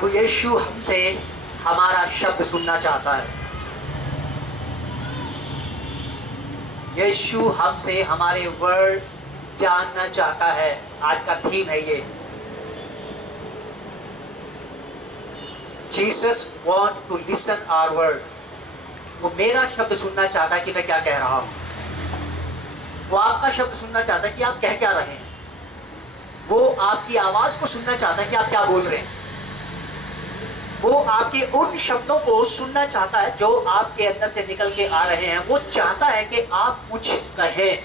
प्रभु यीशु हमसे हमारा शब्द सुनना चाहता है। यीशु हमसे हमारे वर्ड जानना चाहता है। आज का थीम है ये, Jesus want to listen our word. वो मेरा शब्द सुनना चाहता है कि मैं क्या कह रहा हूं। वो आपका शब्द सुनना चाहता है कि आप कह क्या रहे हैं। वो आपकी आवाज को सुनना चाहता है कि आप क्या बोल रहे हैं। वो आपके उन शब्दों को सुनना चाहता है जो आपके अंदर से निकल के आ रहे हैं। वो चाहता है कि आप कुछ कहें।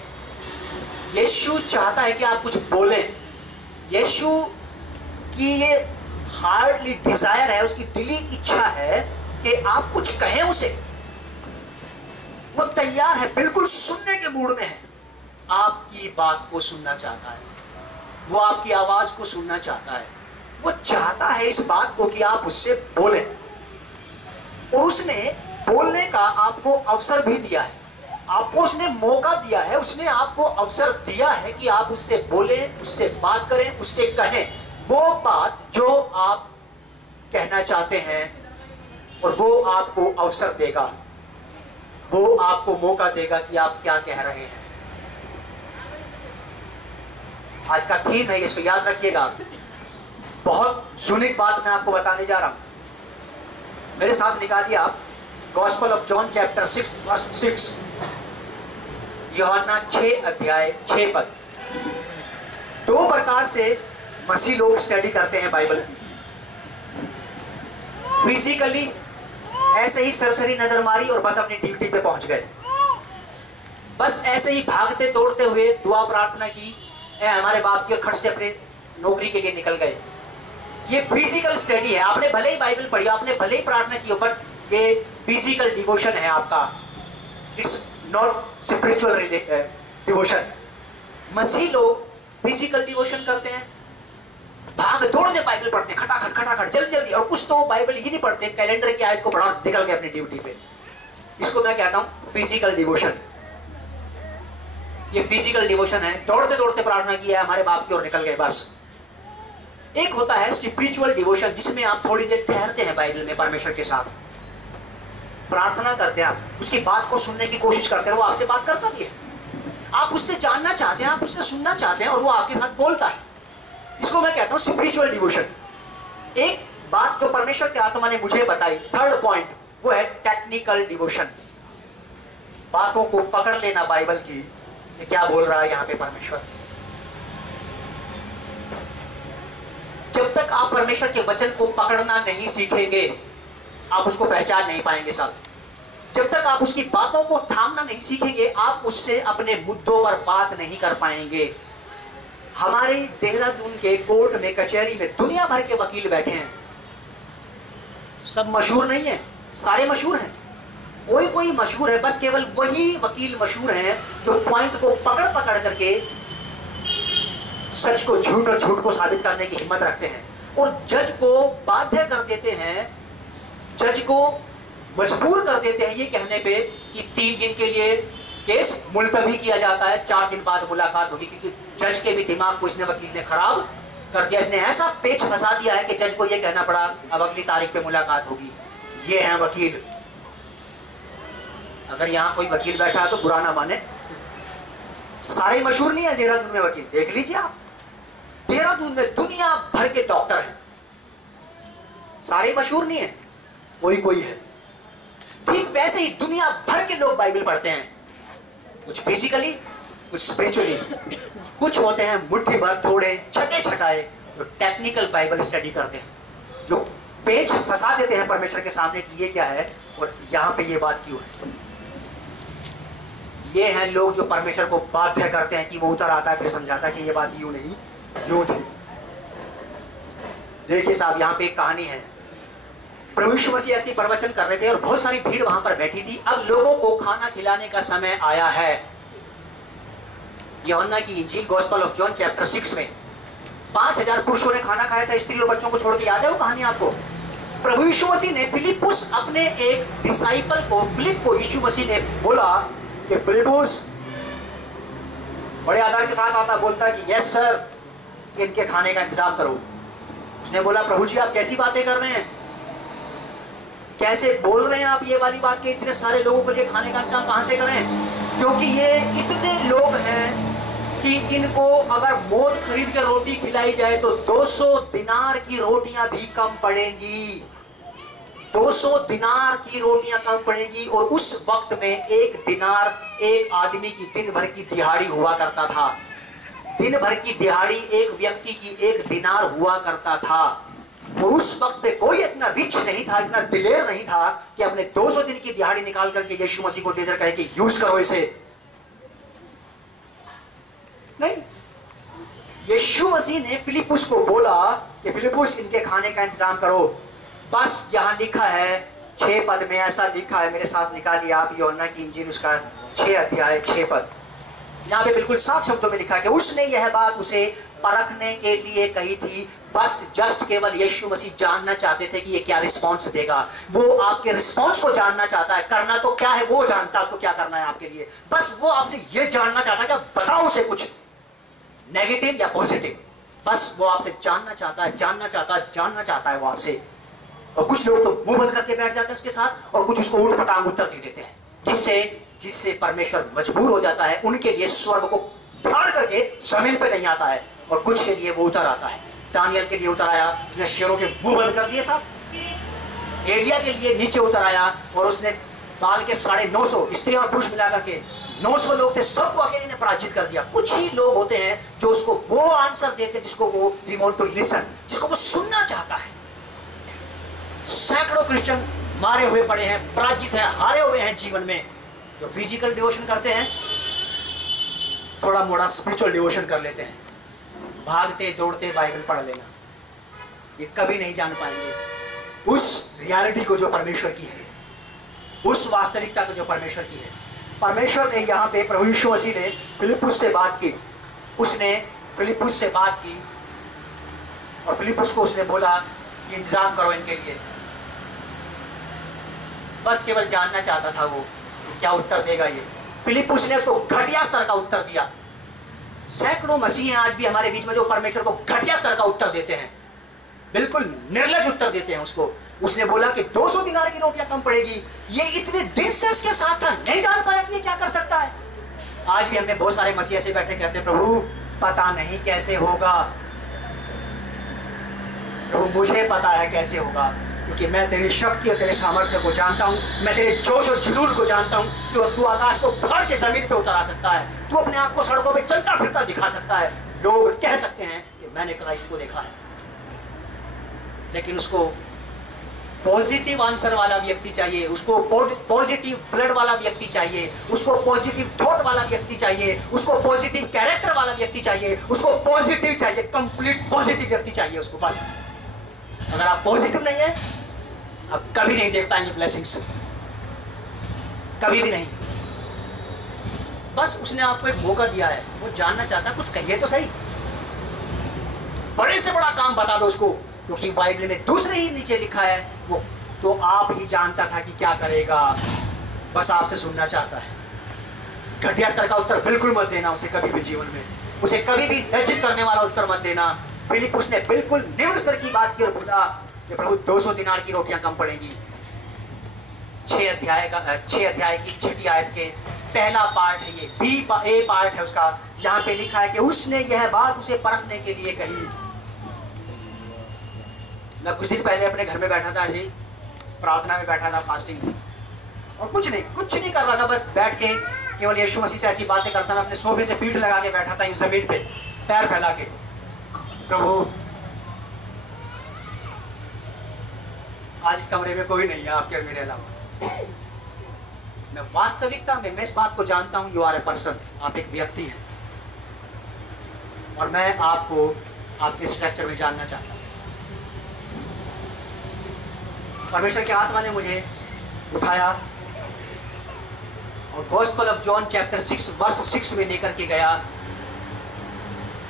यीशु चाहता है कि आप कुछ बोलें। यीशु की ये हार्डली डिजायर है, उसकी दिली इच्छा है कि आप कुछ कहें उसे। वो तैयार है, बिल्कुल सुनने के मूड में है। आपकी बात को सुनना चाहता है। वो आपकी आवाज को सुनना चाहता है। वो चाहता है इस बात को कि आप उससे बोलें, और उसने बोलने का आपको अवसर भी दिया है। आपको उसने मौका दिया है, उसने आपको अवसर दिया है कि आप उससे बोलें, उससे बात करें, उससे कहें वो बात जो आप कहना चाहते हैं, और वो आपको अवसर देगा, वो आपको मौका देगा कि आप क्या कह रहे हैं। आज का थीम है, इसको याद रखिएगा। बहुत यूनिक बात मैं आपको बताने जा रहा हूं। मेरे साथ निकालिए आप gospel of John chapter 6 verse 6, यूहन्ना 6 अध्याय 6 पद। दो प्रकार से मसीह लोग स्टडी करते हैं बाइबल की। फिजिकली ऐसे ही सरसरी नजर मारी और बस अपनी ड्यूटी पे पहुंच गए। बस ऐसे ही भागते दौड़ते हुए दुआ प्रार्थना की, हमारे बाप के खट से अपने नौकरी के लिए निकल गए। ये फिजिकल स्टडी है। आपने भले ही बाइबल पढ़ी, आपने भले ही प्रार्थना की, बट ये फिजिकल डिवोशन है आपका। It's not spiritual devotion. मसीह लोग फिजिकल डिवोशन करते हैं, भाग दौड़ में बाइबल पढ़ते हैं, खटाखट जल्दी जल्दी, और कुछ तो बाइबल ही नहीं पढ़ते, कैलेंडर की आयत को पढ़ा निकल गए अपनी ड्यूटी पे। इसको मैं कहता हूं फिजिकल डिवोशन। ये फिजिकल डिवोशन है, दौड़ते दौड़ते प्रार्थना किया, हमारे बाप की ओर निकल गए बस। एक होता है स्पिरिचुअल डिवोशन, जिसमें आप थोड़ी देर ठहरते हैं बाइबल में, परमेश्वर के साथ प्रार्थना करते हैं, आप उसकी बात को सुनने की कोशिश करते हैं। वो आपसे बात करता भी है, आप उससे जानना चाहते हैं, आप उससे सुनना चाहते हैं, और वो आपके साथ बोलता है। इसको मैं कहता हूं स्पिरिचुअल डिवोशन। एक बात जो परमेश्वर की आत्मा ने मुझे बताई, थर्ड पॉइंट, वो है टेक्निकल डिवोशन। बातों को पकड़ लेना बाइबल की, क्या बोल रहा है यहां पे परमेश्वर। जब तक आप परमेश्वर के वचन को पकड़ना नहीं सीखेंगे, आप उसको पहचान नहीं पाएंगे साहब। जब तक आप उसकी बातों को थामना नहीं सीखेंगे, आप उससे अपने मुद्दों पर बात नहीं कर पाएंगे। हमारे देहरादून के कोर्ट में, कचहरी में दुनिया भर के वकील बैठे हैं। सब मशहूर नहीं है, सारे मशहूर हैं, कोई कोई मशहूर है, बस केवल वही वकील मशहूर हैं जो पॉइंट को पकड़ पकड़ करके सच को झूठ और झूठ को साबित करने की हिम्मत रखते हैं, और जज को बाध्य कर देते हैं, जज को मजबूर कर देते हैं ये कहने पे कि 3 दिन के लिए केस मुलतवी किया जाता है, 4 दिन बाद मुलाकात होगी। क्योंकि जज के भी दिमाग को इसने, वकील ने खराब कर दिया। इसने ऐसा पेच फंसा दिया है कि जज को ये कहना पड़ा अब अगली तारीख पे मुलाकात होगी। ये है वकील। अगर यहाँ कोई वकील बैठा है तो बुरा ना माने, सारे मशहूर नहीं है देहरादून में वकील। देख लीजिए आप, देहरादून में दुनिया भर के डॉक्टर हैं, सारे मशहूर नहीं है, कोई कोई है। ठीक वैसे ही दुनिया भर के लोग बाइबल पढ़ते हैं, कुछ फिजिकली, कुछ स्पिरिचुअली। कुछ होते हैं मुट्ठी भर थोड़े छटे छटाए जो टेक्निकल बाइबल स्टडी करते हैं, जो पेज फंसा देते हैं परमेश्वर के सामने कि ये क्या है और यहाँ पे ये बात क्यों है। ये हैं लोग जो परमेश्वर को बाध्य करते हैं कि वो उतर आता है, फिर समझाता है कि ये बात यूं नहीं यूं थी। देखिए साहब, यहाँ पे एक कहानी है। प्रभु यीशु मसीह ऐसे प्रवचन कर रहे थे और बहुत सारी भीड़ वहां पर बैठी थी। अब लोगों को खाना खिलाने का समय आया है। यूहन्ना की इंजील गॉस्पेल ऑफ जॉन चैप्टर 6 में 5000 पुरुषों ने खाना खाया था, स्त्री और बच्चों को छोड़ के। याद है वो कहानी आपको? प्रभु यीशु मसीह ने फिलिपुस, अपने एक डिसाइपल को, फिलिप को यीशु मसीह ने बोला कि फिलिपुस, बड़े आदर के साथ आता, बोलता है कि यस सर, इनके खाने का इंतजाम करो। उसने बोला, प्रभु जी आप कैसी बातें कर रहे हैं, कैसे बोल रहे हैं आप ये वाली बात के, इतने सारे लोगों के लिए खाने का इंतजाम कहां से करें, क्योंकि ये इतने लोग हैं कि इनको अगर मोल खरीद कर रोटी खिलाई जाए तो 200 दिनार की रोटियां भी कम पड़ेंगी, 200 दिनार की रोटियां कम पड़ेंगी। और उस वक्त में एक दिनार एक आदमी की दिन भर की दिहाड़ी हुआ करता था, दिन भर की दिहाड़ी एक व्यक्ति की एक दिनार हुआ करता था। और उस वक्त पे कोई इतना रिच नहीं था, इतना दिलेर नहीं था कि अपने 200 दिन की दिहाड़ी निकाल करके यीशु मसीह को देकर कहे कि यूज करो इसे, नहीं। यीशु मसीह ने फिलिपुस को बोला कि फिलिपुस इनके खाने का इंतजाम करो। बस यहां लिखा है 6 पद में, ऐसा लिखा है, मेरे साथ निकालिए आप यूहन्ना की इंजील उसका 6 अध्याय 6 पद। यहाँ पे बिल्कुल साफ शब्दों में लिखा है कि उसने यह बात उसे परखने के लिए कही थी। बस जस्ट केवल यीशु मसीह जानना चाहते थे कि ये क्या रिस्पॉन्स देगा। वो आपके रिस्पॉन्स को जानना चाहता है, करना तो क्या है वो जानता है उसको क्या करना है आपके लिए। बस वो आपसे ये जानना चाहता है कि आप बताओ उसे कुछ नेगेटिव या पॉजिटिव, बस वो आपसे जानना चाहता है, जानना चाहता है वो आपसे। और कुछ लोग तो मुंह बंद करके बैठ जाते हैं उसके साथ, और कुछ उसको उठ पटांग उत्तर दे देते हैं, जिससे परमेश्वर मजबूर हो जाता है। उनके लिए स्वर्ग को फाड़ करके जमीन पे नहीं आता है, और कुछ के लिए वो उतर आता है। दानियल के लिए उतर आया, उसने शेरों के मुंह बंद कर दिए साहब। एलिया के लिए नीचे उतर आया और उसने बाल के 950 स्त्री और पुरुष मिला करके 900 लोग थे, सबको अकेले ने पराजित कर दिया। कुछ ही लोग होते हैं जो उसको वो आंसर देते जिसको वो ही वांट टू लिसन, जिसको वो सुनना चाहता है। सैकड़ों क्रिश्चियन मारे हुए पड़े हैं, पराजित है, हारे हुए हैं जीवन में। जो फिजिकल डिवोशन करते हैं, थोड़ा मोड़ा स्पिरिचुअल डिवोशन कर लेते हैं, भागते दौड़ते बाइबल पढ़ लेना, ये कभी नहीं जान पाएंगे उस रियलिटी को जो परमेश्वर की है, उस वास्तविकता को जो परमेश्वर की है। परमेश्वर ने यहाँ पे, प्रभु यीशु मसीह ने फिलिपुस से बात की, उसने फिलिपुस से बात की और फिलिपुस को उसने बोला कि इंतजाम करो इनके लिए। बस केवल जानना चाहता था वो क्या उत्तर देगा ये। फिलिपुस ने उसको घटिया स्तर का उत्तर दिया। सैकड़ों मसीह आज भी हमारे बीच में जो परमेश्वर को घटिया स्तर का उत्तर देते हैं, बिल्कुल निर्लज उत्तर देते हैं उसको। उसने बोला कि 200 दिनार की रोटियां कम पड़ेगी। ये इतने दिन से इसके साथ था, नहीं जान पाया कि ये क्या कर सकता है। आज भी हमें बहुत सारे मसीह ऐसे बैठे कहते हैं, प्रभु पता नहीं कैसे होगा, प्रभु मुझे पता है कैसे होगा, क्योंकि मैं तेरी शक्ति और तेरे सामर्थ्य को जानता हूं, मैं तेरे जोश और जुनून को जानता हूं कि तू आकाश को फाड़ के जमीन पे उतारा सकता है, तू अपने आप को सड़कों पे चलता फिरता दिखा सकता है। लोग कह सकते हैं कि मैंने क्राइस्ट को देखा है, लेकिन उसको पॉजिटिव आंसर वाला व्यक्ति चाहिए, उसको पॉजिटिव ब्लड वाला व्यक्ति चाहिए, उसको पॉजिटिव थॉट वाला व्यक्ति चाहिए, उसको पॉजिटिव कैरेक्टर वाला व्यक्ति चाहिए, उसको पॉजिटिव चाहिए, कंप्लीट पॉजिटिव व्यक्ति चाहिए उसको। बस अगर आप पॉजिटिव नहीं है, आप कभी नहीं देख पाएंगे ब्लेसिंग्स, कभी भी नहीं। बस उसने आपको एक मौका दिया है, वो जानना चाहता है, कुछ कहिए तो सही, बड़े से बड़ा काम बता दो उसको, क्योंकि बाइबल में दूसरे ही नीचे लिखा है वो तो आप ही जानता था कि क्या करेगा, बस आपसे सुनना चाहता है। घटिया स्तर का उत्तर बिल्कुल मत देना उसे कभी भी जीवन में, उसे कभी भी लज्जित करने वाला उत्तर मत देना। फिलिपुस ने बिल्कुल निम्न स्तर की बात की और बोला कि प्रभु 200 दिनार की रोटियां कम पड़ेंगी। 6 अध्याय की 6ठी आयत के पहला पार्ट है ये, ए पार्ट है उसका। यहाँ पे लिखा है कि उसने यह बात उसे परखने के लिए कही। मैं कुछ दिन पहले अपने घर में बैठा था, ऐसे प्रार्थना में बैठा था, फास्टिंग में, और कुछ नहीं कर रहा था, बस बैठ के केवल यीशु मसीह से ऐसी बातें करता। मैं अपने सोफे से पीठ लगा के बैठा था, जमीन पे पैर फैला के, प्रभु आज इस कमरे में कोई नहीं है आपके और मेरे अलावा। मैं वास्तविकता में मैं इस बात को जानता हूं, यू आर ए पर्सन, आप एक व्यक्ति हैं, और मैं आपको आपके स्ट्रक्चर में जानना चाहता हूं। परमेश्वर की आत्मा ने मुझे उठाया और gospel of John chapter 6 verse 6 में लेकर के गया,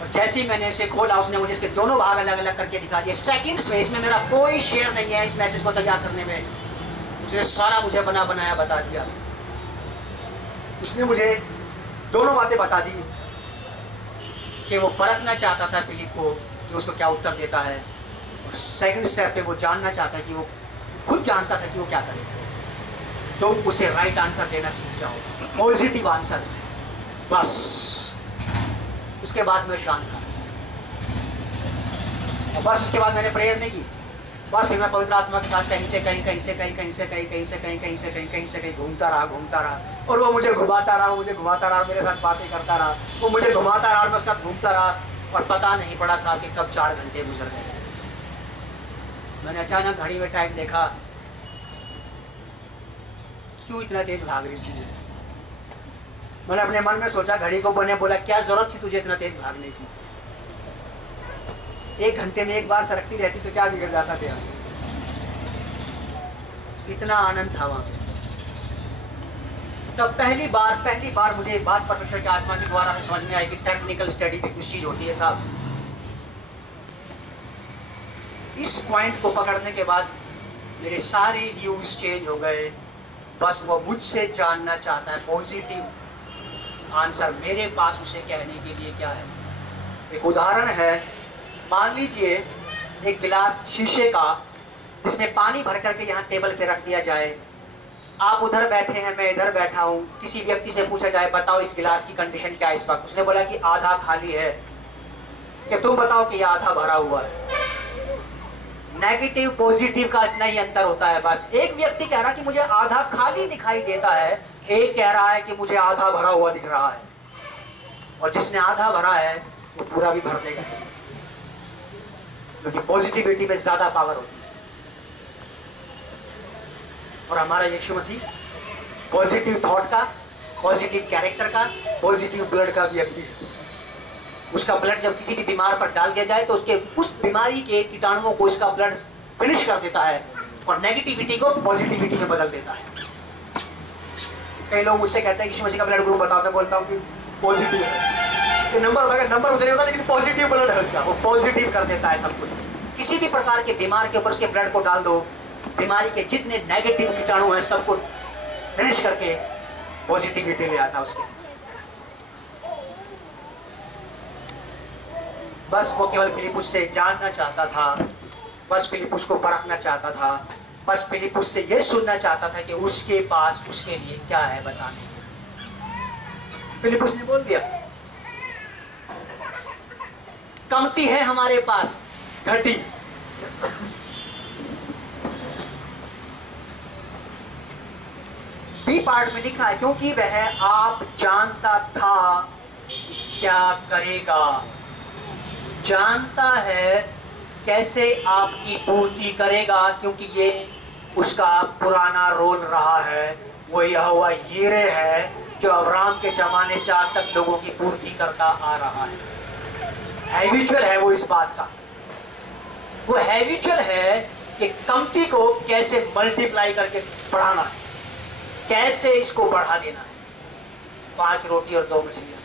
और जैसे ही मैंने इसे खोला, उसने मुझे इसके दोनों भाग अलग अलग करके दिखा दिए सेकंड्स में। इसमें मेरा कोई शेयर नहीं है इस मैसेज को तैयार करने में, उसने सारा मुझे बनाया बता दिया। उसने मुझे दोनों बातें बता दी कि वो परखना चाहता था फिलिप को कि उसको क्या उत्तर देता है, और सेकंड स्टेप पे वो जानना चाहता है कि वो खुद जानता था कि वो क्या करेगा, तो उसे राइट आंसर देना सीख जाओ, पॉजिटिव आंसर। बस उसके बाद मैं शांत था, और बस उसके बाद मैंने प्रेयर नहीं की। बस फिर मैं पवित्र आत्मा के साथ कहीं से कहीं, कहीं से कहीं, कहीं से कहीं, कहीं से कहीं, कहीं से कहीं, कहीं से कहीं घूमता रहा, और वो मुझे घुमाता रहा, मेरे साथ बातें करता रहा, वो मुझे घुमाता रहा और मैं उसका घूमता रहा, और पता नहीं पड़ा साहब कि कब 4 घंटे गुजर गए। मैंने अचानक घड़ी में टाइम देखा, क्यों इतना तेज भाग रही थी। मैंने अपने मन में सोचा, घड़ी को मैंने बोला क्या जरूरत थी तुझे इतना तेज भागने की, 1 घंटे में एक बार सरकती रहती तो क्या बिगड़ जाता तेरा। इतना आनंद था वहां। तब पहली बार मुझे बात परमेश्वर की आत्मा के द्वारा समझ में आई कि टेक्निकल स्टडी पे कुछ चीज होती है साहब। इस पॉइंट को पकड़ने के बाद मेरे सारे व्यूज चेंज हो गए। बस वो मुझसे जानना चाहता है पॉजिटिव आंसर, मेरे पास उसे कहने के लिए क्या है। एक उदाहरण है, मान लीजिए एक गिलास शीशे का जिसमें पानी भर करके यहाँ टेबल पे रख दिया जाए, आप उधर बैठे हैं, मैं इधर बैठा हूँ, किसी व्यक्ति से पूछा जाए बताओ इस गिलास की कंडीशन क्या है इस वक्त, उसने बोला कि आधा खाली है, कि तुम बताओ कि आधा भरा हुआ है। नेगेटिव पॉजिटिव का इतना ही अंतर होता है। बस एक व्यक्ति कह रहा कि मुझे आधा खाली दिखाई देता है, एक कह रहा है कि मुझे आधा भरा हुआ दिख रहा है, और जिसने आधा भरा है वो पूरा भी भर देगा, क्योंकि पॉजिटिविटी में ज्यादा पावर होती है। और हमारा यीशु मसीह पॉजिटिव थॉट का, पॉजिटिव कैरेक्टर का, पॉजिटिव ब्लड का व्यक्ति है। उसका ब्लड जब किसी भी बीमार पर डाल दिया जाए तो उसके उस बीमारी के कीटाणुओं को इसका ब्लड फिनिश कर देता है और नेगेटिविटी को पॉजिटिविटी में बदल देता है। कई लोग मुझसे कहते हैं कि यीशु मसीह का ब्लड ग्रुप बताओ, मैं बोलता हूँ कि पॉजिटिव है। तो नंबर मुझे नहीं होता, लेकिन पॉजिटिव ब्लड है उसका, वो पॉजिटिव कर देता है सब कुछ। किसी भी प्रकार के बीमार के ऊपर उसके ब्लड को डाल दो, बीमारी के जितने नेगेटिव कीटाणु हैं सबको फिनिश करके पॉजिटिविटी ले आता है उसके। बस वो केवल फिलिपुस से जानना चाहता था, बस फिलिपुस को परखना चाहता था, बस फिलिपुस से ये सुनना चाहता था कि उसके पास उसके लिए क्या है बताने। फिलिपुस ने बोल दिया, कमती है हमारे पास घटी। बी पार्ट में लिखा है, क्योंकि वह आप जानता था क्या करेगा, जानता है कैसे आपकी पूर्ति करेगा, क्योंकि ये उसका पुराना रोल रहा है। वो यहोवा यीरे है जो अब्राहम के जमाने से आज तक लोगों की पूर्ति करता आ रहा है। हैबिचुअल है वो इस बात का, वो हैबिचुअल है कि कमती को कैसे मल्टीप्लाई करके बढ़ाना है, कैसे इसको बढ़ा देना है। 5 रोटी और 2 मछलियां,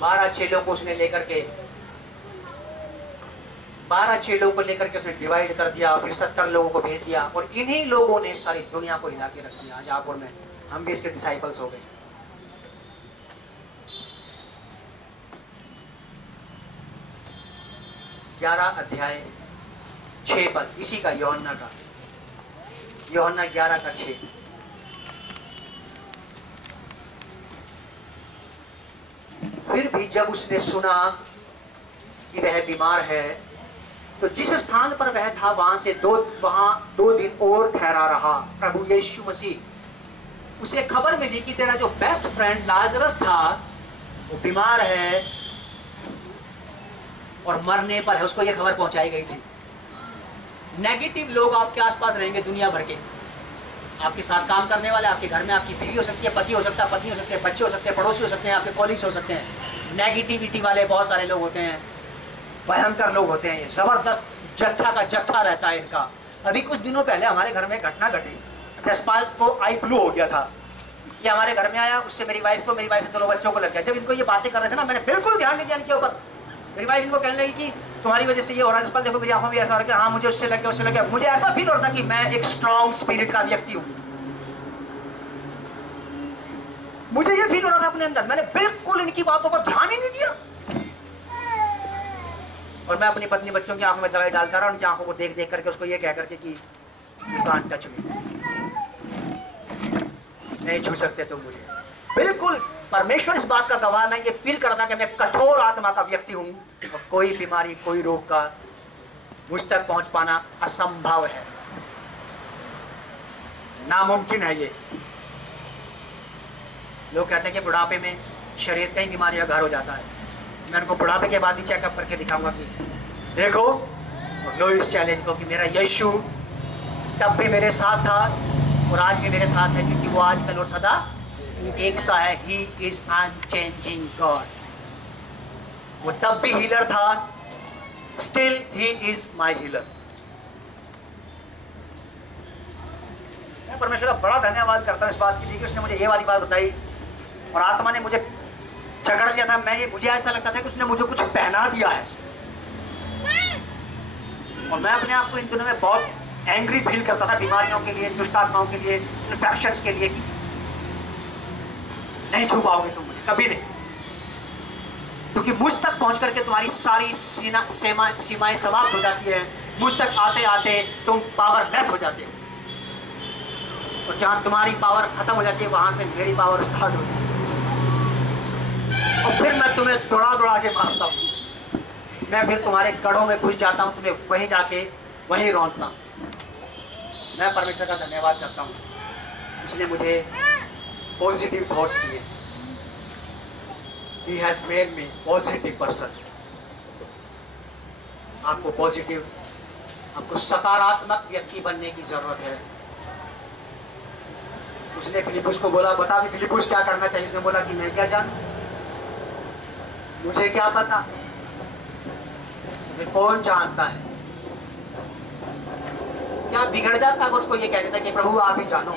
12 चेलों को उसने लेकर के 12 चेलों को लेकर के उसने डिवाइड कर दिया, फिर 70 लोगों को भेज दिया, और इन्हीं लोगों ने सारी दुनिया को हिला के रख दिया। आज आप और मैं, हम भी इसके डिसाइपल्स हो गए। ग्यारह अध्याय 6 पद इसी का, यूहन्ना का, यूहन्ना 11 का 6। फिर भी जब उसने सुना कि वह बीमार है, तो जिस स्थान पर वह था वहां 2 दिन और ठहरा रहा। प्रभु यीशु मसीह, उसे खबर मिली कि तेरा जो बेस्ट फ्रेंड लाजरस था वो बीमार है और मरने पर है, उसको यह खबर पहुंचाई गई थी। नेगेटिव लोग आपके आसपास रहेंगे दुनिया भर के, आपके साथ काम करने वाले, आपके घर में आपकी बीवी हो सकती है, पति हो सकता है, पत्नी हो सकती है, बच्चे हो सकते हैं, पड़ोसी हो सकते हैं, आपके कॉलीग्स हो सकते हैं। नेगेटिविटी वाले बहुत सारे लोग होते हैं, भयंकर लोग होते हैं, ये जबरदस्त जत्था का जत्था रहता है इनका। अभी कुछ दिनों पहले हमारे घर में घटना घटी, जसपाल को आई फ्लू हो गया था, ये हमारे घर में आया, उससे मेरी वाइफ से 2 बच्चों को लग गया। जब इनको ये बातें कर रहे थे ना, मैंने बिल्कुल ध्यान नहीं दिया इनके ऊपर। मेरी वाइफ इनको कहने लगी कि तुम्हारी वजह से ये हो रहा है जसपाल, देखो मेरी आंखों में ऐसा हो रहा है, हाँ मुझे उससे लग गया, उससे लग गया। मुझे ऐसा फील हो रहा था कि मैं एक स्ट्रॉन्ग स्पिरिट का व्यक्ति हूँ, मुझे ये फील हो रहा था अपने अंदर। मैंने बिल्कुल इनकी बातों पर ध्यान ही नहीं दिया। मैं अपनी पत्नी बच्चों की आंखों में दवाई डालता रहा, उनकी आंखों को देख देख करके उसको ये कह करके कि यू कांट टच मी, नहीं छू सकते तुम मुझे। बिल्कुल परमेश्वर इस बात का गवाह, मैं ये फील करता कि मैं कठोर आत्मा का व्यक्ति हूं और कोई बीमारी कोई रोग का मुझ तक पहुंच पाना असंभव है, नामुमकिन है। ये लोग कहते हैं कि बुढ़ापे में शरीर कई बीमारियां घर हो जाता है। मैं उनको बुढ़ापे के बाद भी चेकअप करके दिखाऊंगा कि देखो, लो इस चैलेंज को कि मेरा यीशु तब भी मेरे साथ था और आज भी मेरे साथ है, क्योंकि वो आज कल और सदा एक सा है। He is unchanging God. वो तब भी हीलर था, still he is my healer. मैं परमेश्वर का बड़ा धन्यवाद करता हूँ इस बात के लिए कि उसने मुझे ये वाली बात बताई और आत्मा ने मुझे झगड़ लिया था। मुझे ऐसा लगता था कि उसने मुझे कुछ पहना दिया है और मैं अपने आप को इन दिनों में बहुत एंग्री फील करता था बीमारियों के लिए, दुष्ट आत्माओं के लिए, इन्फेक्शंस के लिए कि नहीं छू पाओगे तुम मुझे कभी नहीं, क्योंकि मुझ तक पहुंच करके तुम्हारी सारी सीमाएं समाप्त हो जाती है। मुझ तक आते आते तुम पावरलेस हो जाते हो और जहां तुम्हारी पावर खत्म हो जाती है वहां से मेरी पावर स्टार्ट होती है और फिर मैं तुम्हें दौड़ा दौड़ा के मारता हूँ। मैं फिर तुम्हारे गढ़ों में घुस जाता हूँ, तुम्हें वहीं जाके वहीं रौंदता हूँ। मैं परमेश्वर का धन्यवाद करता हूँ, उसने मुझे पॉजिटिव थॉट्स दिए। He has made me positive person। आपको पॉजिटिव, आपको सकारात्मक व्यक्ति बनने की जरूरत है। उसने फिलिपुस को बोला, बता भी फिलिपुस क्या करना चाहिए। उसने बोला कि मैं क्या जानूं, मुझे क्या पता, मुझे कौन जानता है। क्या बिगड़ जाता अगर उसको ये कह देता कि प्रभु आप ही जानो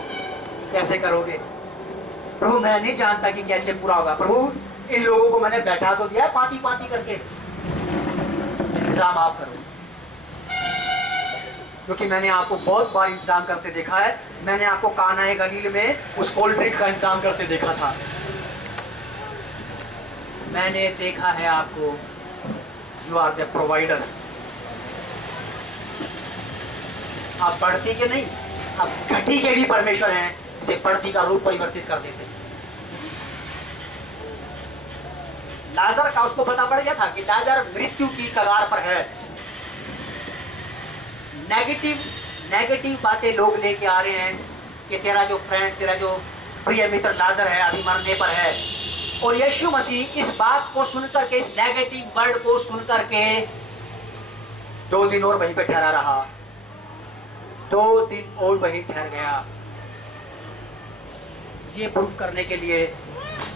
कैसे करोगे। प्रभु मैं नहीं जानता कि कैसे पूरा होगा। प्रभु इन लोगों को मैंने बैठा तो दिया पाती पाती करके, इंतजाम आप करो, क्योंकि मैंने आपको बहुत बार इंतजाम करते देखा है। मैंने आपको काना गलील में उस कोल्ड ड्रिंक का इंतजाम करते देखा था। मैंने देखा है आपको, यू आर द प्रोवाइडर। आप बढ़ती के नहीं, आप घटी के भी परमेश्वर हैं, से बढ़ती का रूप परिवर्तित कर देते। लाजर का उसको पता पड़ गया था कि लाजर मृत्यु की कगार पर है। नेगेटिव बातें लोग लेके आ रहे हैं कि तेरा जो फ्रेंड, तेरा जो प्रिय मित्र लाजर है अभी मरने पर है। और यीशु मसीह इस बात को सुनकर के, इस नेगेटिव वर्ड को सुनकर के 2 दिन और वहीं पे ठहरा रहा, 2 दिन और वहीं ठहर गया, ये प्रूफ करने के लिए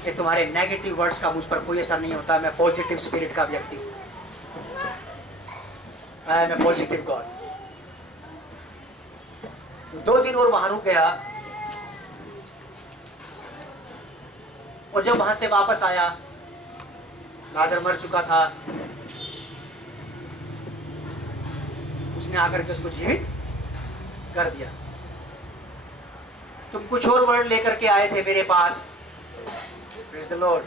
कि तुम्हारे नेगेटिव वर्ड्स का मुझ पर कोई असर नहीं होता। मैं पॉजिटिव स्पिरिट का व्यक्ति हूं, I am a positive god. 2 दिन और वहां रुक गया और जब वहां से वापस आया, लाजर मर चुका था, उसने आकर के उसको जीवित कर दिया। तुम कुछ और वर्ड लेकर के आए थे मेरे पास, प्रेज़ द लॉर्ड।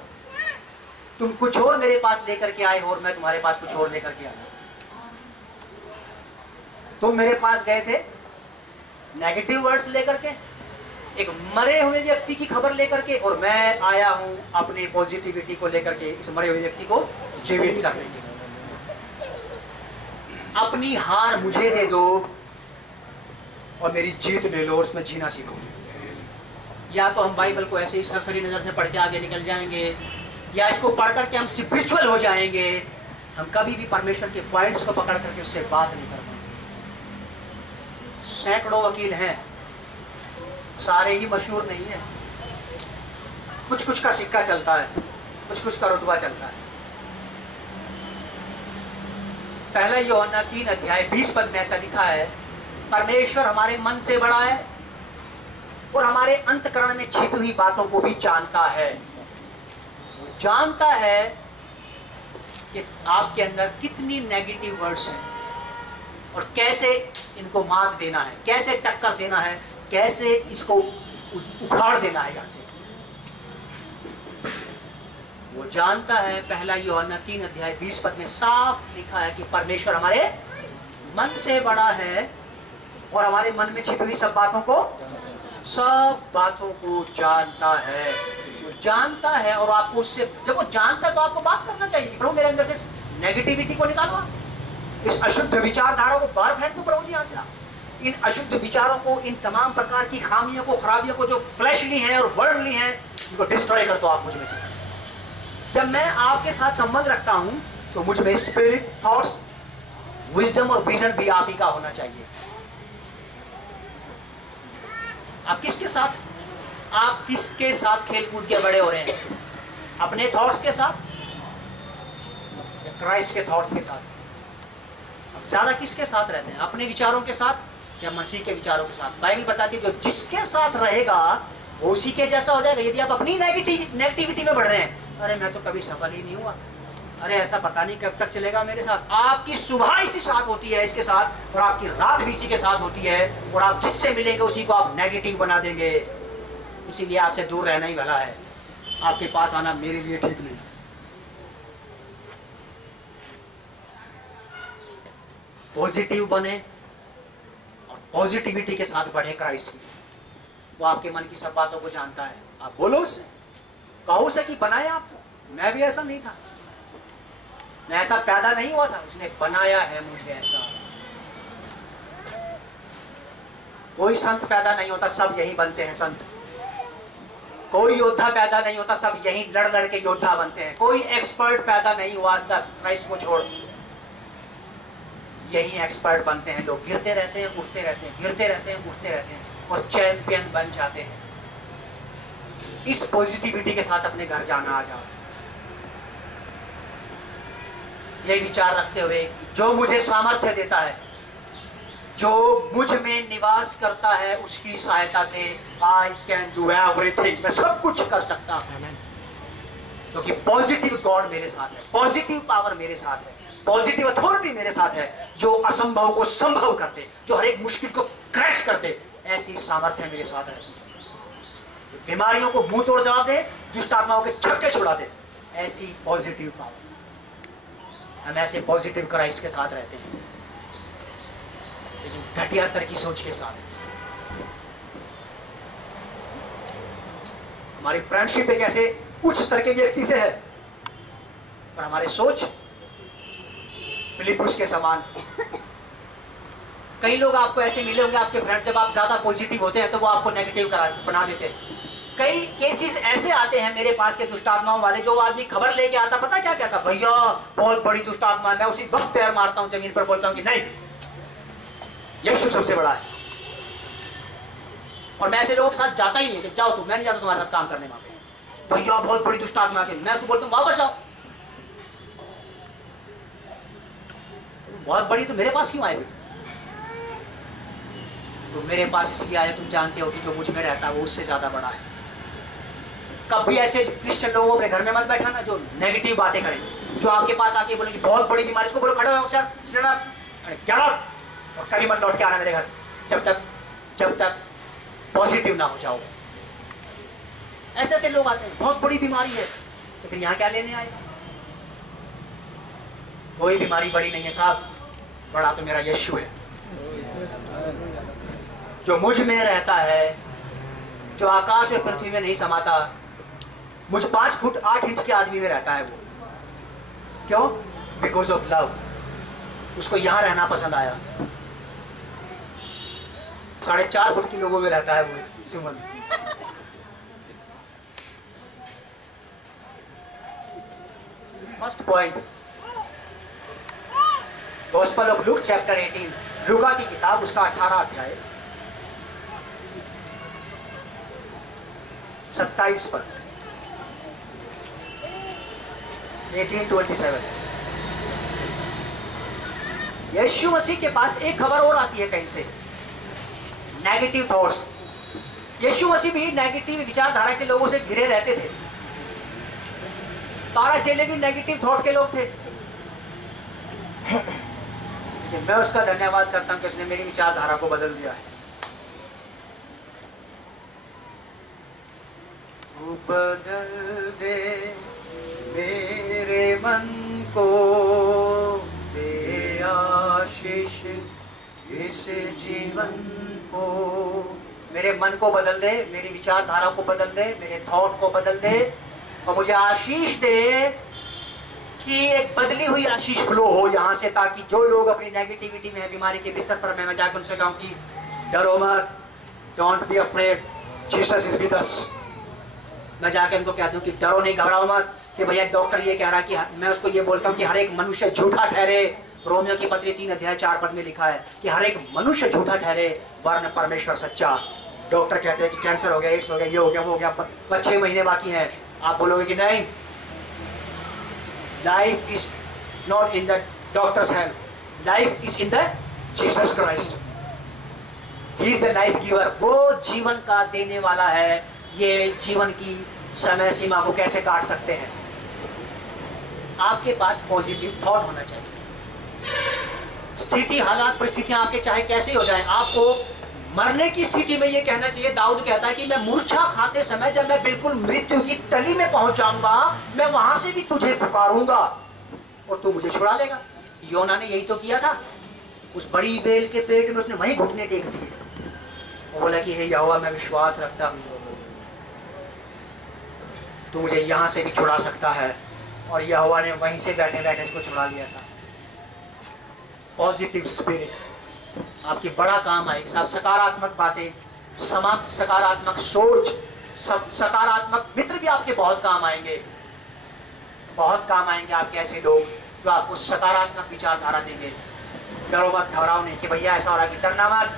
तुम कुछ और मेरे पास लेकर के आए और मैं तुम्हारे पास कुछ और लेकर के आया। तुम मेरे पास गए थे नेगेटिव वर्ड्स लेकर के, एक मरे हुए व्यक्ति की खबर लेकर के, और मैं आया हूं अपनी पॉजिटिविटी को लेकर के इस मरे हुए व्यक्ति को जीवित करने के। अपनी हार मुझे दे दो और मेरी जीत ले लो और उसमें जीना सीखो। या तो हम बाइबल को ऐसे ही सरसरी नजर से पढ़ के आगे निकल जाएंगे, या इसको पढ़ करके हम स्पिरिचुअल हो जाएंगे। हम कभी भी परमेश्वर के पॉइंट्स को पकड़ करके उससे बात नहीं कर पाएंगे। सैकड़ों वकील हैं, सारे ही मशहूर नहीं है। कुछ कुछ का सिक्का चलता है, कुछ कुछ का रुतबा चलता है। पहला यूहन्ना 3:20 में ऐसा लिखा है, परमेश्वर हमारे मन से बड़ा है और हमारे अंतःकरण में छिपी हुई बातों को भी जानता है। वो जानता है कि आपके अंदर कितनी नेगेटिव वर्ड्स हैं और कैसे इनको मात देना है, कैसे टक्कर देना है, कैसे इसको उखाड़ देना है यहां से। वो जानता है, पहला यूहन्ना 3:20 में साफ लिखा है कि परमेश्वर हमारे मन से बड़ा है और हमारे मन में छिपी हुई सब बातों को जानता है। वो जानता है और आपको उससे, जब वो जानता है तो आपको बात करना चाहिए, प्रभु मेरे अंदर से नेगेटिविटी को निकालवा, इस अशुद्ध विचारधारा को बाहर फेंक दो प्रभु जी यहाँ से। इन अशुद्ध विचारों को, इन तमाम प्रकार की खामियों को, खराबियों को जो फ्लैशली हैं और वर्ल्डली हैं, इनको डिस्ट्रॉय कर दो आप मुझ में से। जब मैं आपके साथ संबंध रखता हूं तो मुझ में स्पिरिट, थॉट्स, विजडम और विजन भी आप ही का होना चाहिए। आप किसके साथ खेल कूद के बड़े हो रहे हैं? अपने थॉट्स के साथ या क्राइस्ट के थॉट्स के साथ? आप ज्यादा किसके साथ रहते हैं? अपने विचारों के साथ या मसीह के विचारों के साथ? बाइबल बताती है जो जिसके साथ रहेगा वो उसी के जैसा हो जाएगा। यदि आप अपनी नेगेटिविटी में बढ़ रहे हैं, अरे मैं तो कभी सफल ही नहीं हुआ, अरे ऐसा पता नहीं कब तक चलेगा मेरे साथ, आपकी सुबह इसी साथ होती है इसके साथ, और आपकी रात भी इसी के साथ होती है, और आप जिससे मिलेंगे उसी को आप नेगेटिव बना देंगे। इसीलिए आपसे दूर रहना ही भला है, आपके पास आना मेरे लिए ठीक नहीं। पॉजिटिव बने और पॉजिटिविटी के साथ बढ़े क्राइस्ट की। वो आपके मन की सब बातों को जानता है। आप बोलो उससे, कहो उसे कि बनाया आपको, मैं भी ऐसा नहीं था, मैं ऐसा पैदा नहीं हुआ था, उसने बनाया है मुझे ऐसा। कोई संत पैदा नहीं होता, सब यही बनते हैं संत। कोई योद्धा पैदा नहीं होता, सब यही लड़ लड़ के योद्धा बनते हैं। कोई एक्सपर्ट पैदा नहीं हुआ आज तक, क्राइस्ट को छोड़, यही एक्सपर्ट बनते हैं। लोग गिरते रहते हैं, उठते रहते हैं, गिरते रहते हैं, उठते रहते हैं, और चैंपियन बन जाते हैं। इस पॉजिटिविटी के साथ अपने घर जाना आ जाओ, ये विचार रखते हुए जो मुझे सामर्थ्य देता है, जो मुझ में निवास करता है, उसकी सहायता से आई कैन डू एवरीथिंग, मैं सब कुछ कर सकता हूं, क्योंकि पॉजिटिव गॉड मेरे साथ है, पॉजिटिव पावर मेरे साथ है, पॉजिटिव अथॉरिटी मेरे साथ है, जो असंभव को संभव करते, जो हर एक मुश्किल को क्रैश करते, ऐसी सामर्थ्य मेरे साथ है। बीमारियों को मुंह तोड़ जवाब दे, दुष्ट आत्माओं के छक्के छुड़ा दे, ऐसी पॉजिटिव पावर। हम ऐसे पॉजिटिव क्राइस्ट के साथ रहते हैं, लेकिन घटिया स्तर की सोच के साथ। हमारी फ्रेंडशिप एक ऐसे उच्च स्तर के व्यक्ति से है, पर हमारी सोच फिलिपुस के समान। कई लोग आपको ऐसे मिले होंगे, आपके फ्रेंड, जब आप ज्यादा पॉजिटिव होते हैं तो वो आपको नेगेटिव बना देते हैं। कई केसेस ऐसे आते हैं मेरे पास के दुष्ट आत्माओं वाले, जो आदमी खबर लेके आता, पता क्या कहता, भैया बहुत बड़ी दुष्ट आत्मा, मैं उसी वक्त पैर मारता हूं जमीन पर, बोलता हूं कि नहीं, यीशु सबसे बड़ा है। और मैं ऐसे लोगों के साथ जाता ही नहीं, कि जाओ तुम, मैं नहीं जाता तुम्हारे साथ काम करने, वहां पे भैया बहुत बड़ी दुष्ट आत्मा के, मैं उसको बोलता हूं वापस आओ, बहुत बड़ी तो मेरे पास क्यों आए? तो मेरे पास इसलिए आए, तुम जानते हो कि जो मुझ में रहता है वो उससे ज्यादा बड़ा है। कभी ऐसे क्रिश्चियन लोगों को अपने घर में मत बैठाना जो नेगेटिव बातें करें, जो आपके पास आके बोलेंगे बहुत बड़ी बीमारी, इसको बोलो खड़ा हो क्या, और कभी मत लौट के आना मेरे घर जब तक पॉजिटिव ना हो जाओ। ऐसे ऐसे लोग आते हैं, बहुत बड़ी बीमारी है, तो फिर यहाँ क्या लेने आए? कोई बीमारी बड़ी नहीं है साहब, बड़ा तो मेरा यीशु है, जो मुझ में रहता है, जो आकाश और पृथ्वी में नहीं समाता, मुझ 5 फुट 8 इंच के आदमी में रहता है वो। क्यों? Because of love. उसको यहां रहना पसंद आया। 4.5 फुट के लोगों में रहता है वो Suman. First point, gospel of Luke chapter 18, लूका की किताब, उसका 18 अध्याय 27 पर, 18:27। यीशु मसीह के पास एक खबर और आती है कहीं से, नेगेटिव थॉट्स। यीशु मसीह भी नेगेटिव विचारधारा के लोगों से घिरे रहते थे। 12 चेले भी नेगेटिव थॉट के लोग थे। मैं उसका धन्यवाद करता हूं कि उसने मेरी विचारधारा को बदल दिया है। बदल दे मेरे मन को दे आशीष, इस जीवन को, मेरे मन को बदल दे, मेरी विचारधारा को बदल दे, मेरे थॉट को बदल दे और मुझे आशीष दे कि एक बदली हुई आशीष फ्लो हो यहाँ से, ताकि जो लोग अपनी नेगेटिविटी में है, बीमारी के बिस्तर पर, मैं जाकर उनसे कहूँ कि डरो मत, don't be afraid, Jesus is with us. मैं जाके उनको कह दूं कि डरो नहीं, घबराओ मत, कि भैया डॉक्टर ये कह रहा है कि मैं उसको ये बोलता हूँ कि हर एक मनुष्य झूठा ठहरे। रोमियो की पत्री 3:4 में लिखा है कि हर एक मनुष्य झूठा ठहरे वरन परमेश्वर सच्चा। डॉक्टर कहते हैं कि कैंसर हो गया, एड्स हो गया, ये हो गया, वो हो गया, 6 महीने बाकी हैं। आप बोलोगे कि नहीं, life is not in the doctors hand, life is in the Jesus Christ, he is the life giver. वो जीवन का देने वाला है। ये जीवन की समय सीमा को कैसे काट सकते हैं? आपके पास पॉजिटिव थॉट होना चाहिए। स्थिति, हालात, परिस्थितियां आपके चाहे कैसे हो जाएं, आपको मरने की स्थिति में ये कहना चाहिए। दाऊद कहता है कि मैं मूर्छा खाते समय, जब मैं बिल्कुल मृत्यु की तली में पहुंच जाऊंगा, मैं वहां से भी तुझे पुकारूंगा और तू मुझे छुड़ा लेगा। योना ने यही तो किया था। उस बड़ी बेल के पेट में उसने वहीं घुटने टेक दिए। वो बोला कि हे यहोवा, मैं विश्वास रखता हूं तू मुझे यहां से भी छुड़ा सकता है। और यहोवा ने वहीं से बैठे बैठे इसको छुड़ा लिया। सा पॉजिटिव स्पिरिट आपकी बड़ा काम आएगी। साहब, सकारात्मक बातें, सकारात्मक सोच, सकारात्मक मित्र भी आपके बहुत काम आएंगे। बहुत काम आएंगे आपके ऐसे लोग जो आपको सकारात्मक विचारधारा देंगे। डरो मत, घबराओ नहीं कि भैया ऐसा हो रहा है, कि डरना मत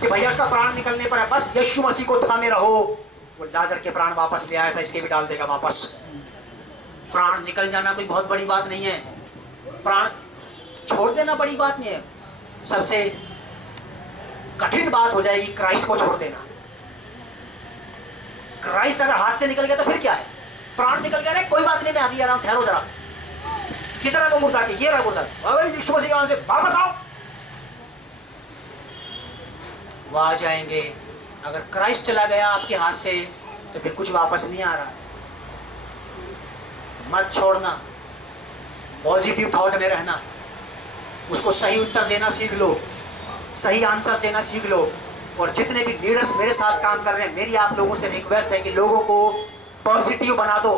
कि भैया उसका प्राण निकलने पर है, बस यीशु मसीह को थामे रहो। वो लाजर के प्राण वापस ले आया था, इसके भी डाल देगा वापस। प्राण निकल जाना कोई बहुत बड़ी बात नहीं है, प्राण छोड़ देना बड़ी बात नहीं है। सबसे कठिन बात हो जाएगी क्राइस्ट को छोड़ देना। क्राइस्ट अगर हाथ से निकल गया तो फिर क्या है? प्राण निकल गया, कोई बात नहीं, मैं अभी आ रहा हूं, ठहरो जरा। कितना वो मुर्दा के, ये रहा मुर्दा, यीशु मसीह के नाम से वापस आओ। वो आ जाएंगे। अगर क्राइस्ट चला गया आपके हाथ से तो फिर कुछ वापस नहीं आ रहा। मत छोड़ना, पॉजिटिव थॉट में रहना, उसको सही उत्तर देना सीख लो, सही आंसर देना सीख लो। और जितने भी लीडर्स मेरे साथ काम कर रहे हैं, मेरी आप लोगों से रिक्वेस्ट है कि लोगों को पॉजिटिव बना दो।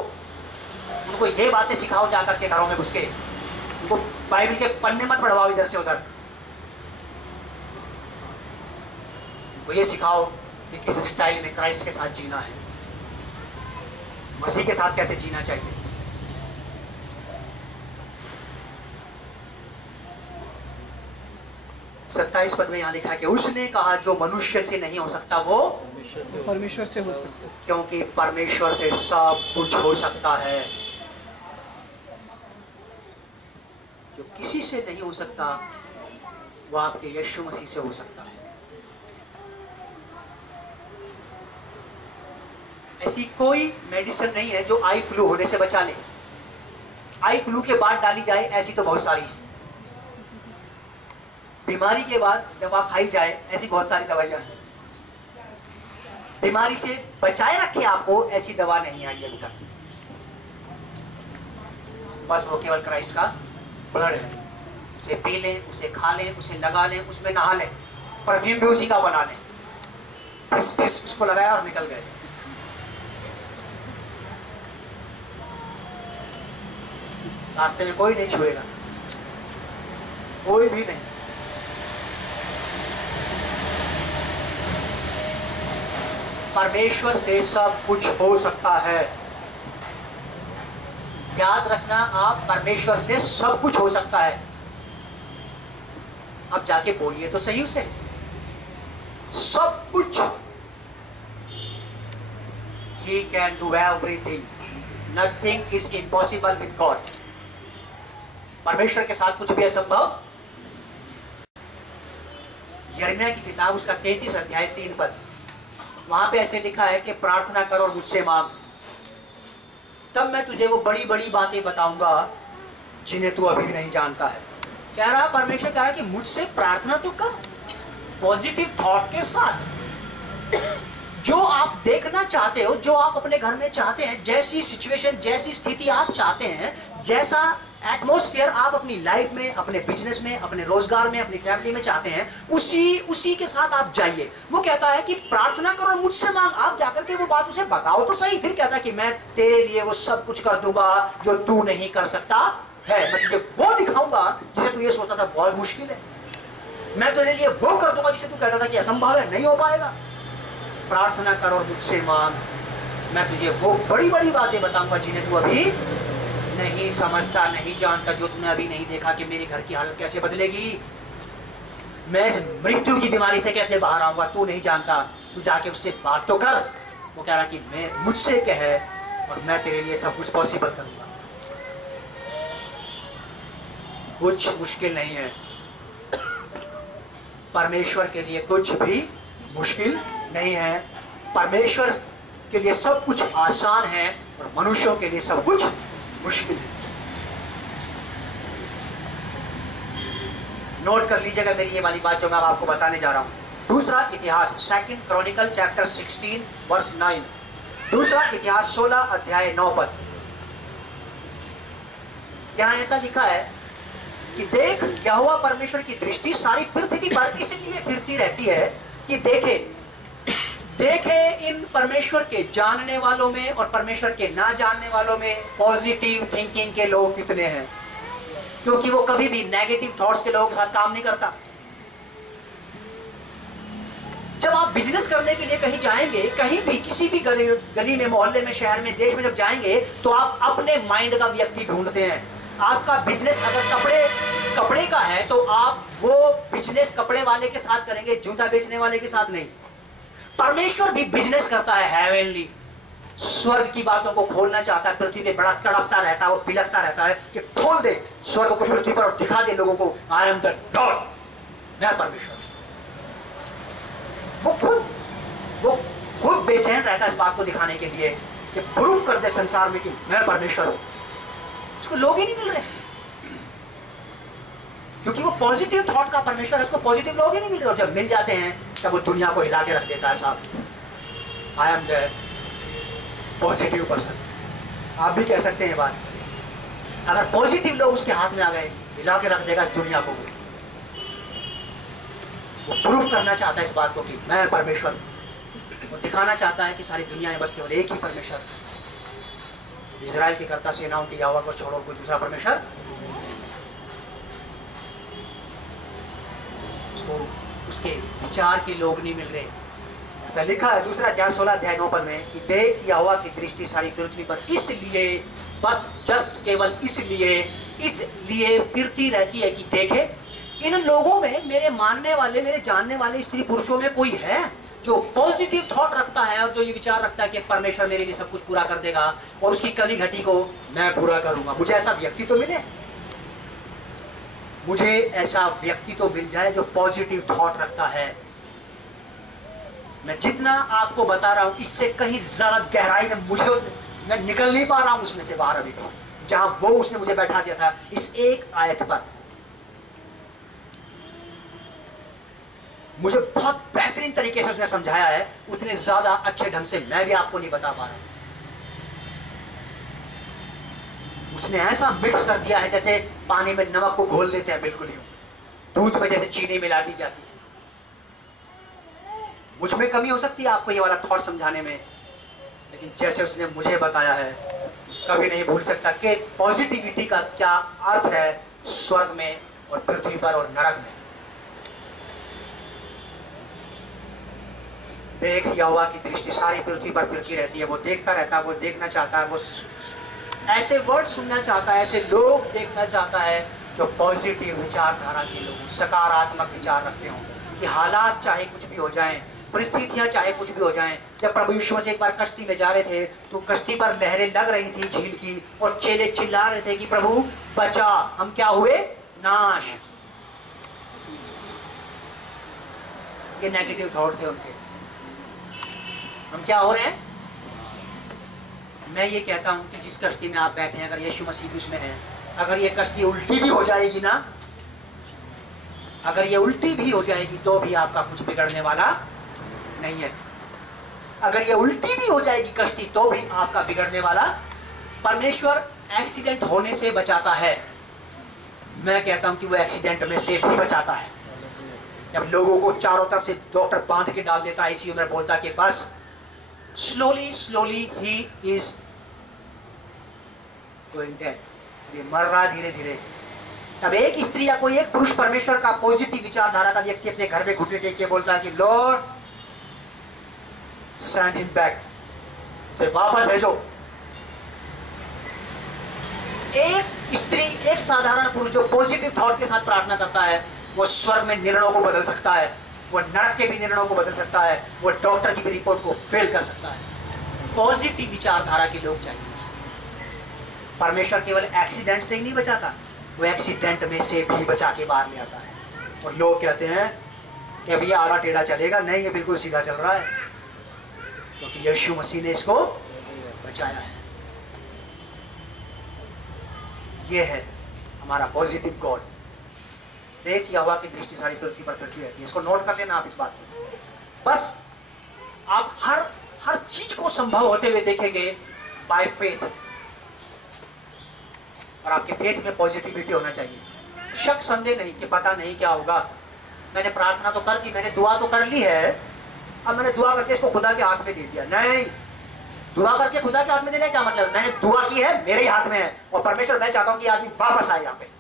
उनको ये बातें सिखाओ जाकर के घरों में घुस के। उनको बाइबल के पन्ने मत पढ़वाओ इधर से उधर। वो ये सिखाओ कि किस स्टाइल में क्राइस्ट के साथ जीना है, मसीह के साथ कैसे जीना चाहिए। सत्ताईस पद में यहाँ लिखा है कि उसने कहा जो मनुष्य से नहीं हो सकता वो परमेश्वर से हो सकता है, क्योंकि परमेश्वर से सब कुछ हो सकता है। जो किसी से नहीं हो सकता वो आपके यीशु मसीह से हो सकता है। ऐसी कोई मेडिसिन नहीं है जो आई फ्लू होने से बचा ले। आई फ्लू के बाद डाली जाए ऐसी तो बहुत सारी है। बीमारी के बाद दवा खाई जाए ऐसी बहुत सारी दवाइयां हैं। बीमारी से बचाए रखे आपको ऐसी दवा नहीं आई अभी तक। बस वो केवल क्राइस्ट का ब्लड है। उसे पी लें, उसे खा लें, उसे लगा लें, उसमें नहा लें, परफ्यूम भी उसी का बना लें। बस उसको लगाया और निकल गए। रास्ते में कोई नहीं छुएगा, कोई भी नहीं। परमेश्वर से सब कुछ हो सकता है। याद रखना, आप परमेश्वर से सब कुछ हो सकता है। अब जाके बोलिए तो सही उसे, सब कुछ। He can do everything. Nothing is impossible with God. परमेश्वर के साथ कुछ भी असंभव। यिर्मयाह की किताब उसका 33 अध्याय 3 पद, वहां पे ऐसे लिखा है कि प्रार्थना कर और मुझसे मांग, तब मैं तुझे वो बड़ी बड़ी बातें बताऊंगा जिन्हें तू अभी नहीं जानता है। कह रहा परमेश्वर कह रहा कि मुझसे प्रार्थना तो कर, पॉजिटिव थॉट के साथ। जो आप देखना चाहते हो, जो आप अपने घर में चाहते हैं, जैसी सिचुएशन, जैसी स्थिति आप चाहते हैं, जैसा एटमॉस्फेयर आप अपनी लाइफ में, अपने बिजनेस में, अपने रोजगार में, अपनी फैमिली में चाहते हैं, उसी के साथ आप जाइए। वो कहता है कि प्रार्थना करो, मुझसे मांग। आप जाकर के वो बात उसे बताओ तो सही। फिर कहता है कि मैं तेरे लिए वो सब कुछ कर दूंगा जो तू नहीं कर सकता है। मैं तुझे वो दिखाऊंगा जिसे तू ये सोचता था बहुत मुश्किल है। मैं तेरे लिए वो कर दूंगा जिसे तू कहता था कि असंभव है, नहीं हो पाएगा। प्रार्थना कर और मुझसे मांग, मैं तुझे वो बड़ी बड़ी बातें बताऊंगा जिन्हें तू अभी नहीं समझता, नहीं जानता, जो तूने अभी नहीं देखा कि मेरे घर की हालत कैसे बदलेगी, मैं इस मृत्यु की बीमारी से कैसे बाहर आऊंगा, तू नहीं जानता। तू जाके उससे बात तो कर। वो कह रहा कि मैं, मुझसे कह और मैं तेरे लिए सब कुछ पॉसिबल करूंगा। कुछ मुश्किल नहीं है, परमेश्वर के लिए कुछ भी मुश्किल नहीं है। परमेश्वर के लिए सब कुछ आसान है और मनुष्यों के लिए सब कुछ मुश्किल है। नोट कर लीजिएगा मेरी ये वाली बात जो मैं आपको बताने जा रहा हूं। दूसरा इतिहास, 2 क्रॉनिकल चैप्टर 16 वर्स 9। दूसरा इतिहास 16 अध्याय 9 पद। यहां ऐसा लिखा है कि देख, यहोवा परमेश्वर की दृष्टि सारी पृथ्वी पर इसलिए फिरती रहती है कि देखे इन परमेश्वर के जानने वालों में और परमेश्वर के ना जानने वालों में पॉजिटिव थिंकिंग के लोग कितने हैं, क्योंकि वो कभी भी नेगेटिव थॉट्स के लोगों के साथ काम नहीं करता। जब आप बिजनेस करने के लिए कहीं जाएंगे, कहीं भी किसी भी गली में, मोहल्ले में, शहर में, देश में जब जाएंगे तो आप अपने माइंड का व्यक्ति ढूंढते हैं। आपका बिजनेस अगर कपड़े का है तो आप वो बिजनेस कपड़े वाले के साथ करेंगे, जूता बेचने वाले के साथ नहीं। परमेश्वर भी बिजनेस करता है हेवनली, स्वर्ग की बातों को खोलना चाहता है। पृथ्वी पे बड़ा तड़पता रहता है, वो बिलखता रहता है कि खोल दे स्वर्ग को पृथ्वी पर और दिखा दे लोगों को, आई एम द गॉड, मैं परमेश्वर। वो खुद बेचैन रहता है इस बात को दिखाने के लिए कि प्रूफ कर दे संसार में कि मैं परमेश्वर हूं। उसको लोग ही नहीं मिल रहे, क्योंकि वो पॉजिटिव थॉट का परमेश्वर है, उसको पॉजिटिव लोग ही नहीं मिल रहे। और जब मिल जाते हैं तब वो दुनिया को हिला के रख देता है। साहब, I am the positive person. आप भी कह सकते हैं बात। अगर पॉजिटिव लोग उसके हाथ में आ गए, हिला के रख देगा इस दुनिया को। वो प्रूफ करना चाहता है इस बात को कि मैं परमेश्वर हूं। वो दिखाना चाहता है कि सारी दुनिया में बस केवल एक ही परमेश्वर, इजराइल की कर्ता सेनाओं की यहोवा को छोड़ो कोई दूसरा परमेश्वर। उसको उसके विचार के लोग नहीं मिल रहे। ऐसा लिखा है दूसरा अध्याय 16 अध्याय 9 पद में कि देख, यहोवा की दृष्टि सारी पृथ्वी पर इसलिए, बस जस्ट केवल इसलिए फिरती रहती है कि देखे इन लोगों में, मेरे मानने वाले, मेरे जानने वाले स्त्री पुरुषों में कोई है जो पॉजिटिव थॉट रखता है और जो ये विचार रखता है कि परमेश्वर मेरे लिए सब कुछ पूरा कर देगा और उसकी कमी घटी को मैं पूरा करूंगा। मुझे ऐसा व्यक्ति तो मिले, मुझे ऐसा व्यक्ति तो मिल जाए जो पॉजिटिव थॉट रखता है। मैं जितना आपको बता रहा हूं इससे कहीं ज्यादा गहराई में मैं निकल नहीं पा रहा हूं उसमें से बाहर अभी भी, जहां वो उसने मुझे बैठा दिया था इस एक आयत पर। मुझे बहुत बेहतरीन तरीके से उसने समझाया है, उतने ज्यादा अच्छे ढंग से मैं भी आपको नहीं बता पा रहा हूं। उसने ऐसा मिक्स कर दिया है जैसे पानी में नमक को घोल देते हैं, बिल्कुल ही दूध में जैसे चीनी मिला दी जाती है। मुझ में कमी हो सकती है आपको ये वाला थॉट समझाने में, लेकिन जैसे उसने मुझे बताया है, कभी नहीं भूल सकता कि पॉजिटिविटी का क्या अर्थ है स्वर्ग में और पृथ्वी पर और नरक में। देख, यहोवा की दृष्टि सारी पृथ्वी पर फिरती रहती है। वो देखता रहता है, वो देखना चाहता है, वो ऐसे वर्ड सुनना चाहता है, ऐसे लोग देखना चाहता है जो पॉजिटिव विचारधारा के लोग, सकारात्मक विचार रखते हों कि हालात चाहे कुछ भी हो जाएं, परिस्थितियां चाहे कुछ भी हो जाएं। जब प्रभु यीशु मसीह एक बार कश्ती में जा रहे थे तो कश्ती पर लहरें लग रही थी झील की, और चेले चिल्ला रहे थे कि प्रभु बचा, हम क्या हुए, नाश। ये नेगेटिव थॉट थे उनके। हम क्या हो रहे हैं? मैं ये कहता हूं कि जिस कश्ती में आप बैठे हैं, अगर यीशु मसीह भी उसमें है, अगर ये कश्ती उल्टी भी हो जाएगी ना, अगर ये उल्टी भी हो जाएगी तो भी आपका कुछ बिगड़ने वाला नहीं है। अगर ये उल्टी भी हो जाएगी कश्ती तो भी आपका बिगड़ने वाला। परमेश्वर एक्सीडेंट होने से बचाता है, मैं कहता हूं कि वो एक्सीडेंट में से भी बचाता है। जब लोगों को चारों तरफ से डॉक्टर बांध के डाल देता है आईसीयू में, बोलता कि बस slowly slowly he is going dead, ये मर रहा धीरे धीरे, तब एक स्त्री या कोई एक पुरुष परमेश्वर का पॉजिटिव विचारधारा का व्यक्ति अपने घर में घुटने टेक के बोलता है कि लॉर्ड सेंड हिम बैक, से वापस भेजो। एक स्त्री, एक साधारण पुरुष जो पॉजिटिव थॉट के साथ प्रार्थना करता है, वो स्वर्ग में निर्णयों को बदल सकता है, वो नरक के भी निर्णयों को बदल सकता है, वो डॉक्टर की भी रिपोर्ट को फेल कर सकता है। पॉजिटिव विचारधारा के लोग चाहिए। परमेश्वर केवल एक्सीडेंट से ही नहीं बचाता, वो एक्सीडेंट में से भी बचा के बाहर ले आता है। और लोग कहते हैं कि अभी ये आड़ा टेढ़ा चलेगा, नहीं ये बिल्कुल सीधा चल रहा है, क्योंकि तो यीशु मसीह ने इसको बचाया है। ये है हमारा पॉजिटिव गॉड। देख यहोवा की दृष्टि सारी पृथ्वी पर करती रहती है। इसको नोट कर लेना आप इस बात को। बस आप हर चीज को संभव होते हुए देखेंगे बाय फेथ, और आपके फेथ में पॉजिटिविटी होना चाहिए। शक संदेह नहीं कि पता नहीं क्या होगा, मैंने प्रार्थना तो कर दी, मैंने दुआ तो कर ली है, अब मैंने दुआ करके इसको खुदा के हाथ में दे दिया। नहीं, दुआ करके खुदा के हाथ में देने क्या मतलब? मैंने दुआ की है, मेरे ही हाथ में है, और परमेश्वर मैं चाहता हूं कि आदमी वापस आए यहाँ पे।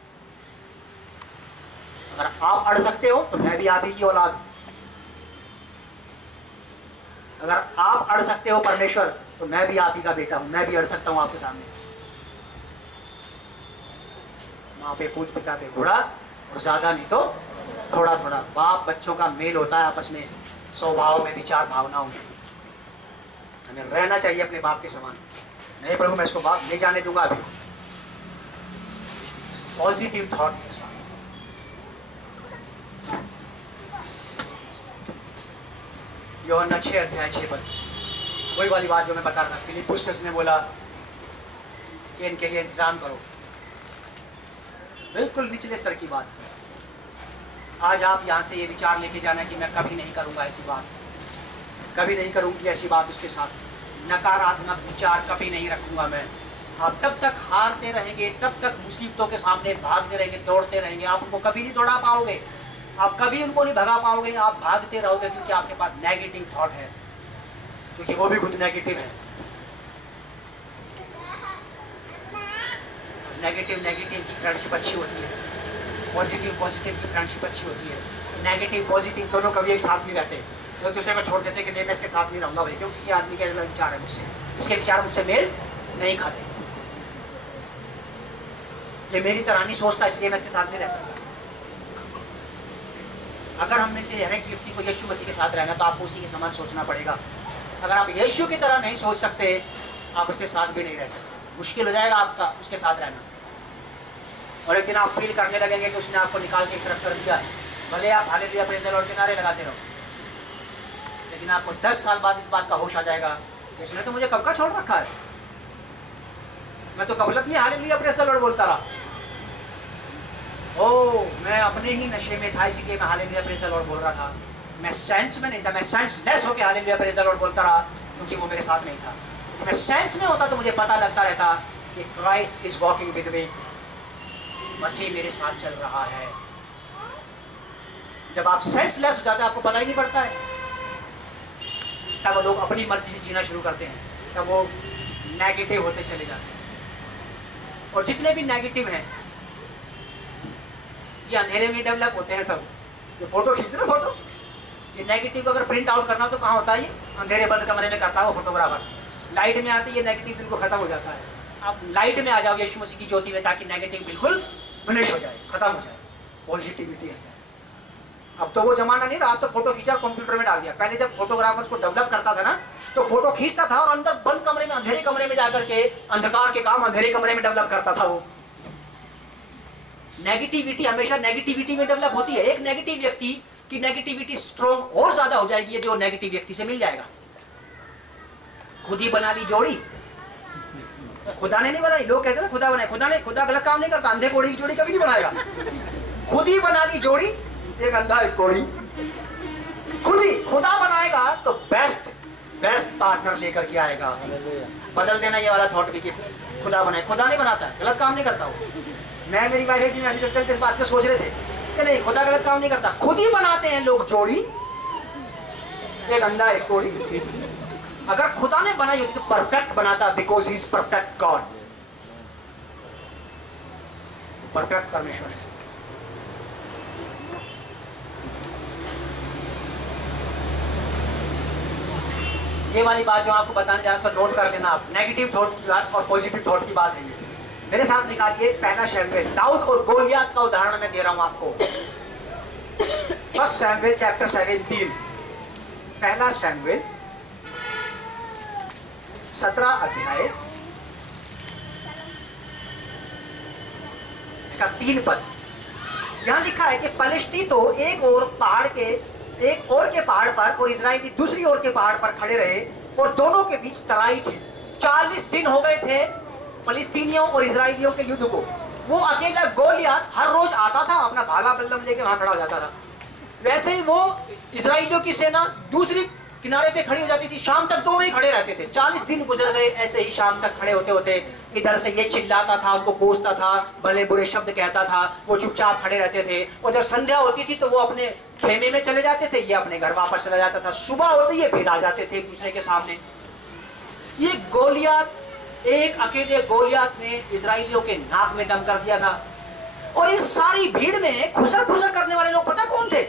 अगर आप अड़ सकते हो तो मैं भी आप ही की औलाद हूं। अगर आप अड़ सकते हो परमेश्वर, तो मैं भी आप ही का बेटा हूं, मैं भी अड़ सकता हूं आपके सामने। माँ पे पूत, पिता पे घोड़ा, और ज्यादा नहीं तो थोड़ा थोड़ा। बाप बच्चों का मेल होता है आपस में, स्वभाव में, विचार भावनाओं में। हमें रहना चाहिए अपने बाप के समान। नहीं प्रभु मैं इसको बाप नहीं जाने दूंगा अभी। पॉजिटिव थॉट के साथ। यूहन्ना 6 अध्याय 6 पद, वही वाली बात जो मैं बता रहा था। फिलिप्पुस ने बोला कि इनके लिए इंतजाम करो। बिल्कुल निचले स्तर की बात। आज आप यहाँ से ये विचार लेके जाना कि मैं कभी नहीं करूँगा ऐसी बात, कभी नहीं करूँगी ऐसी बात उसके साथ, नकारात्मक विचार कभी नहीं रखूँगा मैं। आप तब तक हारते रहेंगे, तब तक मुसीबतों के सामने भागते रहेंगे, दौड़ते रहेंगे, आप उनको कभी नहीं दौड़ा पाओगे, आप कभी उनको नहीं भगा पाओगे। आप भागते रहोगे क्योंकि आपके पास नेगेटिव थॉट है, क्योंकि वो भी खुद नेगेटिव है। नेगेटिव की फ्रेंडशिप अच्छी होती है, पॉजिटिव की फ्रेंडशिप अच्छी होती है। नेगेटिव पॉजिटिव दोनों कभी एक साथ नहीं रहते, तो एक दूसरे को छोड़ देते कि नहीं मैं इसके साथ नहीं रहूंगा भाई, क्योंकि ये आदमी का विचार है मुझसे, इसके विचार मुझसे मेल नहीं खाते, ये मेरी तरह नहीं सोचता, इसलिए मैं इसके साथ नहीं रह सकता। अगर हम में से हर एक व्यक्ति को यीशु मसीह के साथ रहना, तो आपको उसी के समान सोचना पड़ेगा। अगर आप यीशु की तरह नहीं सोच सकते, आप उसके साथ भी नहीं रह सकते। मुश्किल हो जाएगा आपका उसके साथ रहना। और एक दिन आप फील करने लगेंगे कि उसने आपको निकाल के एक तरफ कर दिया है। भले आप हालेलुया प्रेज़ द लॉर्ड के नारे लगाते रहो, लेकिन आपको 10 साल बाद इस बात का होश आ जाएगा कि उसने तो मुझे कब का छोड़ रखा है। मैं तो कबलत में हालेलुया प्रेज़ द लॉर्ड बोलता रहा। ओ, मैं अपने ही नशे में था, इसीलिए मैं हालेलुया प्रेज़ द लॉर्ड बोल रहा था। मैं सेंस में नहीं था, मैं सेंसलेस होकर हालेलुया प्रेज़ द लॉर्ड बोलता रहा, क्योंकि वो मेरे साथ नहीं था। मैं सेंस में होता तो मुझे पता लगता रहता कि Christ is walking with me, मसीह मेरे साथ चल रहा है। जब आप सेंसलेस हो जाते हैं, आपको पता ही नहीं पड़ता है, तब लोग अपनी मर्जी से जीना शुरू करते हैं, तब वो नेगेटिव होते चले जाते हैं। और जितने भी नेगेटिव हैं ये अंधेरे में डेवलप होते हैं सब। ये फोटो खींचते ना, फोटो ये नेगेटिव अगर प्रिंट आउट करना हो तो कहाँ होता है? ये अंधेरे बंद कमरे में करता है वो फोटोग्राफर। लाइट में आते ये नेगेटिव बिल्कुल खत्म हो जाता है। आप लाइट में आ जाओ यीशु मसीह की ज्योति में, ताकि नेगेटिव बिल्कुल फिनिश हो जाए, खत्म हो जाए, पॉजिटिविटी आ जाए। अब तो वो जमाना नहीं रहा, अब तो फोटो खींचा कंप्यूटर में डाल दिया। पहले जब फोटोग्राफर्स को डेवलप करता था ना, तो फोटो खींचता था और अंदर बंद कमरे में, अंधेरे कमरे में जाकर के अंधकार के काम अंधेरे कमरे में डेवलप करता था वो। नेगेटिविटी हमेशा नेगेटिविटी में डेवलप होती है। एक नेगेटिव व्यक्ति की नेगेटिविटी स्ट्रॉन्ग और ज्यादा हो जाएगी जो नेगेटिव व्यक्ति से मिल जाएगा। खुद ही बना ली जोड़ी, खुदा ने नहीं बनाई। लोग कहते हैं खुदा बनाए, खुदा गलत काम नहीं करता। अंधे कोड़ी की जोड़ी कभी नहीं बनाएगा। खुद ही बना ली जोड़ी, एक अंधा एक कोड़ी। खुद ही खुदा बनाएगा तो बेस्ट बेस्ट पार्टनर लेकर के आएगा। बदल देना ये वाला थॉट भी कि खुदा बनाए। खुदा नहीं बनाता, गलत काम नहीं करता वो। मैं मेरी वाइफ ऐसे चलते इस बात को सोच रहे थे कि नहीं, खुदा गलत काम नहीं करता, खुद ही बनाते हैं लोग जोड़ी, एक अंडा एक कोड़ी। अगर खुदा ने बनाई होती तो परफेक्ट बनाता, because he is perfect God, perfect परमेश्वर है। ये वाली बात जो आपको बताने जा रहा हूं, उसको नोट कर लेना आप। नेगेटिव थॉट की बात और पॉजिटिव थॉट की बात नहीं है। मेरे साथ निकालिए पहला शैमुएल, दाऊद और गोलियत का उदाहरण मैं दे रहा हूं आपको। फर्स्ट शैमुएल चैप्टर 17, पहला शैमुएल 17 अध्याय, इसका 3 पद। यहां लिखा है कि पलिश्ती तो एक और के पहाड़ पर और इजराइली दूसरी ओर के पहाड़ पर खड़े रहे और दोनों के बीच तराई थी। 40 दिन हो गए थे फलिस्तीनियों और इजराइलियों के युद्ध को। वो अकेला गोलियत हर रोज आता था, अपना भाला बल्लम लेके वहां खड़ा हो जाता था। वैसे ही वो इजराइलियों की सेना दूसरी किनारे पे खड़ी हो जाती थी। शाम तक दोनों ही खड़े रहते थे। 40 दिन गुजर गए ऐसे ही। शाम तक खड़े होते होते इधर से ये चिल्लाता था, उनको कोसता था, भले बुरे शब्द कहता था, वो चुपचाप खड़े रहते थे। और जब संध्या होती थी तो वो अपने खेमे में चले जाते थे, ये अपने घर वापस चला जाता था। सुबह होते ये फिर आ जाते थे एक दूसरे के सामने। ये गोलियत, एक अकेले गोलियत ने इजराइलियों के नाक में दम कर दिया था। और इस सारी भीड़ में खुसर खुसर करने वाले लोग पता कौन थे?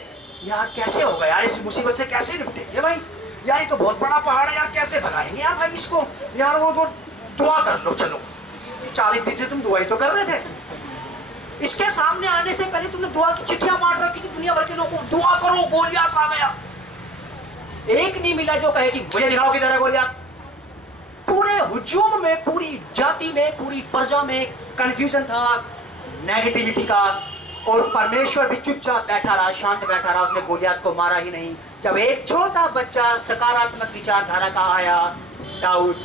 यार कैसे होगा यार, इस मुसीबत से कैसे निपटेंगे भाई, यार ये तो बहुत बड़ा पहाड़ है यार, कैसे भगाएंगे यार भाई इसको, यार वो तो दुआ कर लो। चलो 40 दिन से तुम दुआ ही तो कर रहे थे। इसके सामने आने से पहले तुमने दुआ की चिट्ठियां बांट रखी थी दुनिया भर के लोगों को, दुआ करो गोलियत आ गया। एक नहीं मिला जो कहे कि मुझे दिखाओ किधर है गोलियत। पूरे हुजूम में, पूरी जाति में, पूरी प्रजा में कंफ्यूजन था, नेगेटिविटी का। और परमेश्वर भी चुपचाप बैठा रहा, शांत बैठा रहा, उसने गोलियत को मारा ही नहीं। जब एक छोटा बच्चा सकारात्मक विचारधारा का आया, दाऊद,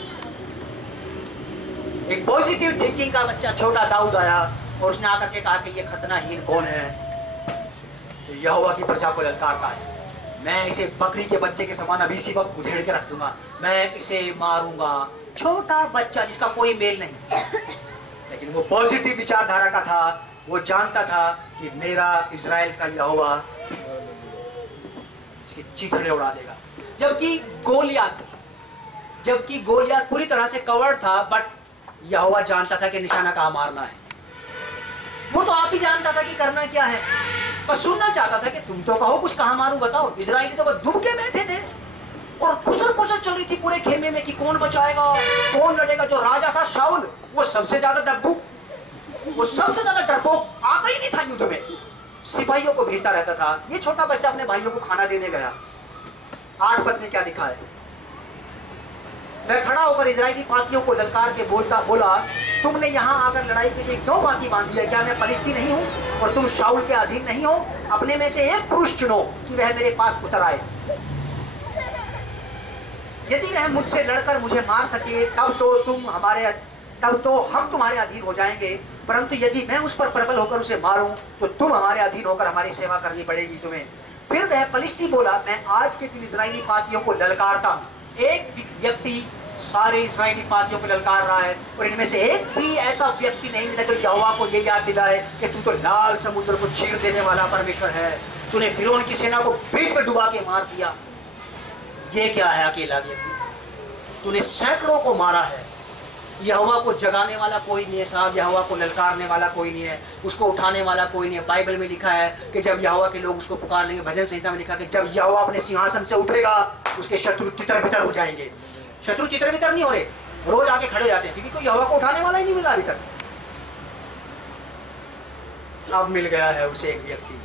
एक पॉजिटिव थिंकिंग का बच्चा छोटा दाऊद आया और उसने आकर के कहा कि ये खतनाहीन कौन है? यहोवा की प्रजा को ललकारता है। मैं इसे बकरी के बच्चे के समान अभी इसी वक्त उधेड़ के रख दूंगा, मैं इसे मारूंगा। छोटा बच्चा जिसका कोई मेल नहीं, लेकिन वो पॉजिटिव विचारधारा का था। वो जानता था कि मेरा इजराइल का यहोवा इसकी चिथड़े उड़ा देगा। जबकि गोलियत पूरी तरह से कवर्ड था, बट यहोवा जानता था कि निशाना कहां मारना है। वो तो आप ही जानता था कि करना क्या है, बस सुनना चाहता था कि तुम तो कहो कुछ, कहां मारूं बताओ। इजराइली तो बस दुबके बैठे थे और खुसर खुसर चल रही थी पूरे खेमे में कि कौन बचाएगा, कौन लड़ेगा। जो राजा था शाऊल, वो सबसे ज्यादा डब्बू, वो सबसे ज्यादा डरपोक, आता ही नहीं था युद्ध में, सिपाहियों को भेजता रहता था। ये छोटा बच्चा अपने भाइयों को खाना देने गया। 8 पद में क्या लिखा है? वह खड़ा होकर इजराइली पातियों को ललकार के बोला, तुमने यहाँ आकर लड़ाई के लिए क्यों पाती बांधी है? क्या मैं फलिस्ती नहीं हूँ और तुम शाऊल के अधीन नहीं हो? अपने में से एक पुरुष चुनो कि वह मेरे पास उतर आए। यदि वह मुझसे लड़कर मुझे मार सके तब तो हम तुम्हारे अधीन हो जाएंगे, परंतु यदि मैं उस पर प्रबल होकर उसे मारूं तो तुम हमारे अधीन होकर हमारी सेवा करनी पड़ेगी तुम्हें। फिर वह फलिस्ती बोला, मैं आज के दिन इजराइली पातियों को ललकारता हूं। एक व्यक्ति सारे इजराइली पातियों को ललकार रहा है और इनमें से एक भी ऐसा व्यक्ति नहीं मिला जो यहोवा को ये याद दिलाए कि तू तो लाल समुद्र को चीर देने वाला परमेश्वर है, तूने फिरौन की सेना को बीच में डुबा के मार दिया। ये क्या है अकेला व्यक्ति? तूने सैकड़ों को मारा है। यहोवा को जगाने वाला कोई नहीं है साहब, यहोवा को ललकारने वाला कोई नहीं है, उसको उठाने वाला कोई नहीं है। बाइबल में लिखा है कि जब यहोवा के लोग उसको पुकार लेंगे, भजन संहिता में लिखा कि जब यहोवा अपने सिंहासन से उठेगा उसके शत्रु तितर बितर हो जाएंगे। शत्रु तितर बितर नहीं हो रहे, रोज आके खड़े हो जाते हैं, क्योंकि कोई यहोवा को उठाने वाला ही नहीं मिला अभी तक। अब मिल गया है उसे एक व्यक्ति,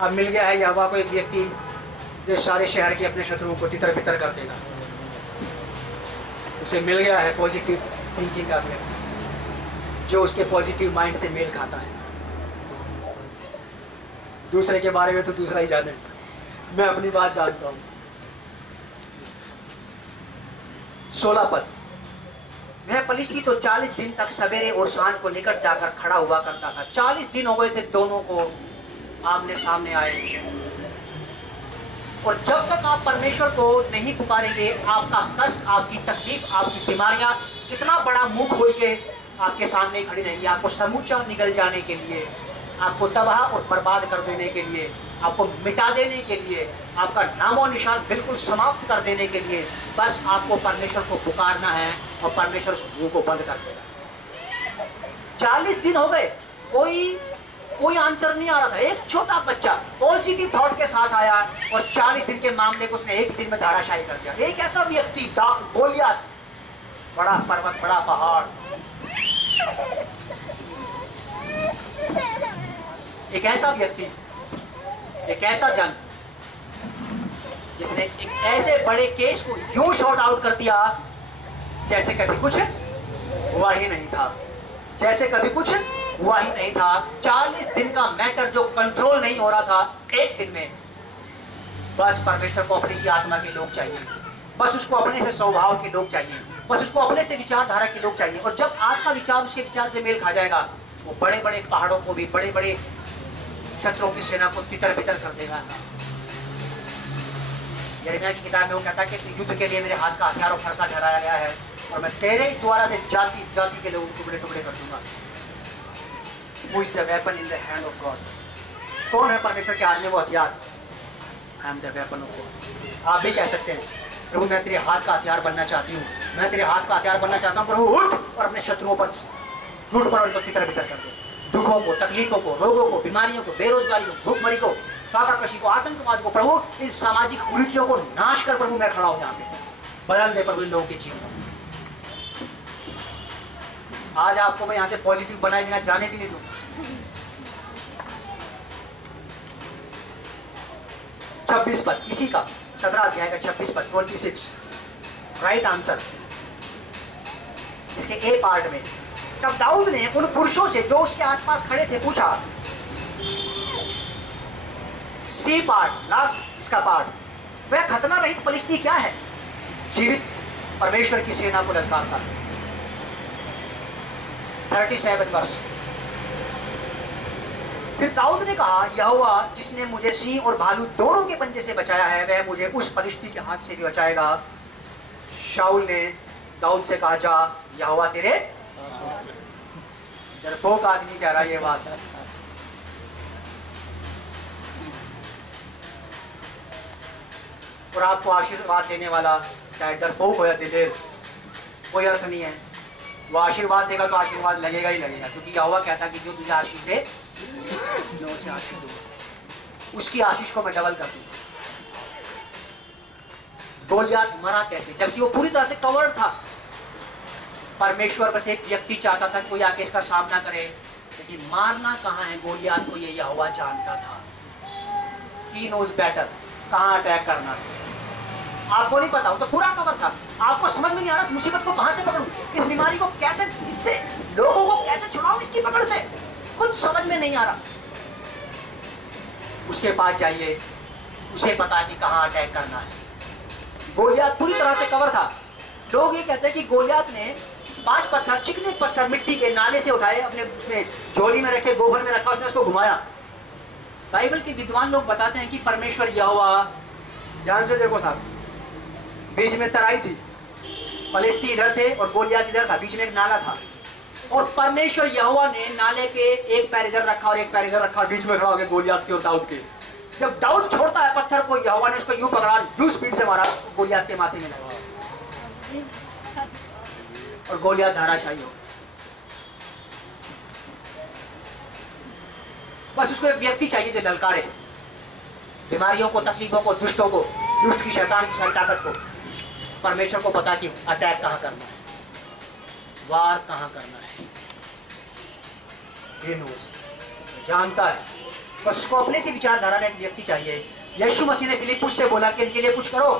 अब मिल गया है यहोवा को एक व्यक्ति जो सारे शहर के अपने शत्रुओं को तितर बितर कर देगा। उसे मिल गया है पॉजिटिव थिंकिंग का व्यक्ति जो उसके पॉजिटिव माइंड से मेल खाता है। दूसरे के बारे में तो दूसरा ही जाने, मैं अपनी बात जानता हूं। 16 पद, वह फलिस्ती तो 40 दिन तक सवेरे और सांझ को निकट जाकर खड़ा हुआ करता था। 40 दिन हो गए थे दोनों को आमने सामने आए। और जब तक आप परमेश्वर को नहीं पुकारेंगे, आपका कष्ट, आपकी तकलीफ, आपकी बीमारियां इतना बड़ा मुंह खोल के आपके सामने खड़ी रहेंगी, आपको समूचा निगल जाने के लिए, आपको तबाह और बर्बाद कर देने के लिए, आपको मिटा देने के लिए, आपका नामो निशान बिल्कुल समाप्त कर देने के लिए। बस आपको परमेश्वर को पुकारना है और परमेश्वर उस मुंह को बंद कर देगा। 40 दिन हो गए, कोई आंसर नहीं आ रहा था। एक छोटा बच्चा पॉजिटिव थॉट के साथ आया और 40 दिन के मामले को उसने एक दिन में धाराशायी कर दिया। एक ऐसा व्यक्ति गोलियत, बड़ा पर्वत, बड़ा पहाड़, एक ऐसा व्यक्ति, एक ऐसा जन जिसने एक ऐसे बड़े केस को यूं शॉर्ट आउट कर दिया जैसे कभी कुछ हुआ ही नहीं था, जैसे कभी कुछ हुआ ही नहीं था। 40 दिन का मैटर जो कंट्रोल नहीं हो रहा था, एक दिन में बस परमेश्वर को अपनी सी आत्मा के लोग चाहिए, बस उसको अपने से स्वभाव के लोग चाहिए, बस उसको अपने से विचारधारा के लोग चाहिए। और जब आपका विचार उसके विचार से मेल खा जाएगा, वो बड़े बड़े पहाड़ों को भी, बड़े बड़े शत्रुओं की सेना को तितर बितर कर देगा। यिर्मयाह की किताब में वो कहता है कि युद्ध के लिए मेरे हाथ का हथियार और फरसा ठहराया गया है और मैं तेरे द्वारा से जाति जाति के लोगों को टुकड़े टुकड़े कर दूंगा। Who is the weapon in the hand of God? कौन है परमेश्वर के हाथ में वो हथियार? I am the weapon of God। आप भी कह सकते हैं, प्रभु मैं तेरे हाथ का हथियार बनना चाहती हूँ, मैं तेरे हाथ का हथियार बनना चाहता हूँ। प्रभु उठ और अपने शत्रुओं पर लूट पर उनको तितर बितर कर दे। दुखों को, तकलीफों को, रोगों को, बीमारियों को, बेरोजगारी को, भूखमरी को, फाकाकशी को, आतंकवाद को, प्रभु इन सामाजिक कुरीतियों को नाश कर। प्रभु मैं खड़ा हूँ यहाँ पे, बदल दे प्रभु इन लोगों के जीवन। आज आपको मैं यहाँ से पॉजिटिव बनाए बिना जाने भी नहीं दूंगा। 26 पद, इसी का 17 अध्याय का 26 पद, 26 राइट आंसर इसके ए पार्ट में। तब दाऊद ने उन पुरुषों से जो उसके आसपास खड़े थे पूछा, सी पार्ट, लास्ट इसका पार्ट, वह खतना रहित फलिस्ती क्या है? जीवित परमेश्वर की सेना को ललकारता है। 37 वर्ष। फिर दाऊद ने कहा, यहोवा जिसने मुझे सिंह और भालू दोनों के पंजे से बचाया है, वह मुझे उस फलिस्ती के हाथ से भी बचाएगा। शाऊल ने दाऊद से कहा, जा यहोवा तेरे। डरपोक आदमी कह रहा है ये बात। और आपको आशीर्वाद देने वाला चाहे डरपोक हो या दिलेर, कोई अर्थ नहीं है। वो आशीर्वाद देगा तो आशीर्वाद लगेगा ही लगेगा, क्योंकि यहोवा कहता है कि जो तुझे आशीष दे मैं उसे आशीष दूंगा, उसकी आशीष को मैं डबल कर दूंगा। गोलियत मरा कैसे? जबकि वो पूरी तरह से कवर्ड था। परमेश्वर बस एक व्यक्ति चाहता था कोई आके इसका सामना करे, लेकिन मारना कहाँ है गोलियत को ये यहोवा जानता था। He knows better, कहाँ अटैक करना है। आपको नहीं पता, वो तो पूरा कवर था। आपको समझ में नहीं आ रहा इस मुसीबत को कहां से पकड़ूं, इस बीमारी को कैसे, इससे लोगों को कैसे छुड़ाऊं इसकी पकड़ से, कुछ समझ में नहीं आ रहा। उसके पास जाइए, उसे पता है कि कहां अटैक करना है। गोलियत पूरी तरह से कवर था। लोग ये कहते हैं कि गोलियत ने 5 पत्थर, चिकने पत्थर मिट्टी के नाले से उठाए, अपने उसमें झोली में रखे, गोबर में रखा, उसने उसको घुमाया। बाइबल के विद्वान लोग बताते हैं कि परमेश्वर यहोवा, ध्यान से देखो साहब, बीच में तराई थी, फलिस्ती इधर थे और गोलियत इधर था, बीच में एक नाला था, और परमेश्वर यहोवा ने नाले के एक पैर इधर रखा और एक पैर इधर रखा, बीच में खड़ा हो गया गोलियत के और दाऊद के। जब दाऊद छोड़ता है पत्थर को, यहोवा ने उसको यूं पकड़ा, यूं स्पीड से मारा, गोलियत के माथे में लगा और गोलियत धाराशायी हो। बस उसको एक व्यक्ति चाहिए जो ललकारे बीमारियों को, तकलीफों को, दुष्टों को, दुष्ट की, शैतान की सारी ताकत को। परमेश्वर को पता कि अटैक कहां करना है, वार कहां करना है, ये नोस जानता है। बस उसको अपने से विचारधारा का एक व्यक्ति चाहिए। यीशु मसीह ने फिलिप्पुस से बोला कि इनके लिए कुछ करो,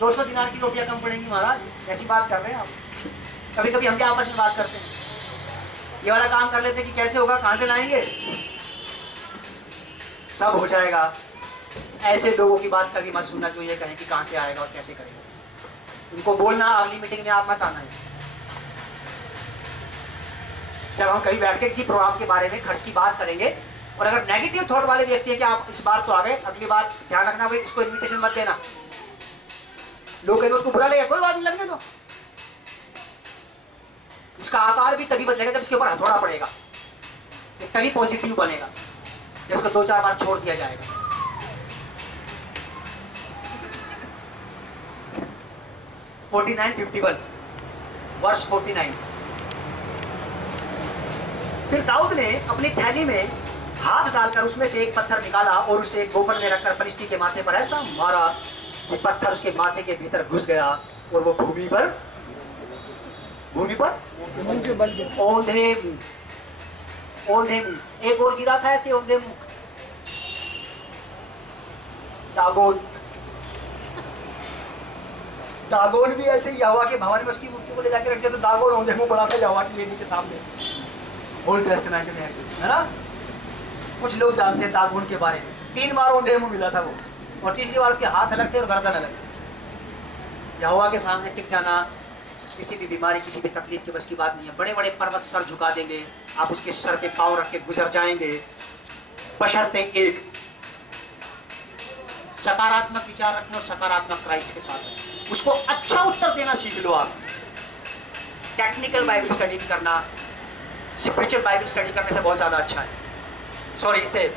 200 दिनार की रोटियां कम पड़ेंगी। महाराज ऐसी बात कर रहे हैं आप? कभी कभी हम क्या आपस में बात करते हैं, ये वाला काम कर लेते हैं कि कैसे होगा, कहां से लाएंगे, सब हो जाएगा। ऐसे लोगों की बात कभी मत सुनना जो ये कहें कि कहां से आएगा और कैसे करेगा। उनको बोलना अगली मीटिंग में आप मत आना है। जब हम कहीं बैठ के किसी प्रोग्राम के बारे में, खर्च की बात करेंगे, और अगर नेगेटिव थॉट वाले व्यक्ति है कि आप इस बार तो आ गए, अगली बार ध्यान रखना भाई इसको इन्विटेशन मत देना, लोग कहेंगे उसको बुरा लगेगा, कोई बात नहीं लगने दो, इसका आकार भी तभी बदलेगा जब इसके ऊपर हथौड़ा पड़ेगा, तभी पॉजिटिव बनेगा, जब इसको 2-4 बार छोड़ दिया जाएगा। 49:51 वर्ष 49। फिर दाऊद ने अपनी थैली में हाथ डालकर उसमें से एक पत्थर निकाला और उसे गोफन में रखकर फलिश्ती के माथे पर ऐसा मारा कि पत्थर उसके माथे के भीतर घुस गया और वो भूमि पर औंधे मुंह। एक और गिरा था ऐसे औंधे मुंह। दागोन भी ऐसे यहोवा के भवन में उसकी मूर्ति को ले जाके रख दिया, तो दागोन औंधे मुंह पड़ा था यहोवा की वेदी के सामने, ओल्ड टेस्टामेंट में है ना। कुछ लोग जानते हैं दागोन के बारे में, 3 बार औंधे मुंह मिला था वो, और तीसरी बार उसके हाथ अलग थे और गर्दन अलग थे। यहोवा के सामने टिक जाना किसी भी बीमारी, किसी भी तकलीफ की बस की बात नहीं है। बड़े बड़े पर्वत सर झुका देंगे, आप उसके सर पे पाँव रख के गुजर जाएंगे, बशर्ते एक सकारात्मक विचार रखें और सकारात्मक क्राइस्ट के साथ रहें। उसको अच्छा उत्तर देना सीख लो। आप टेक्निकल बाइबल स्टडी करना, स्पिरिचुअल बाइबल स्टडी करने से बहुत ज्यादा अच्छा है। सॉरी, इससे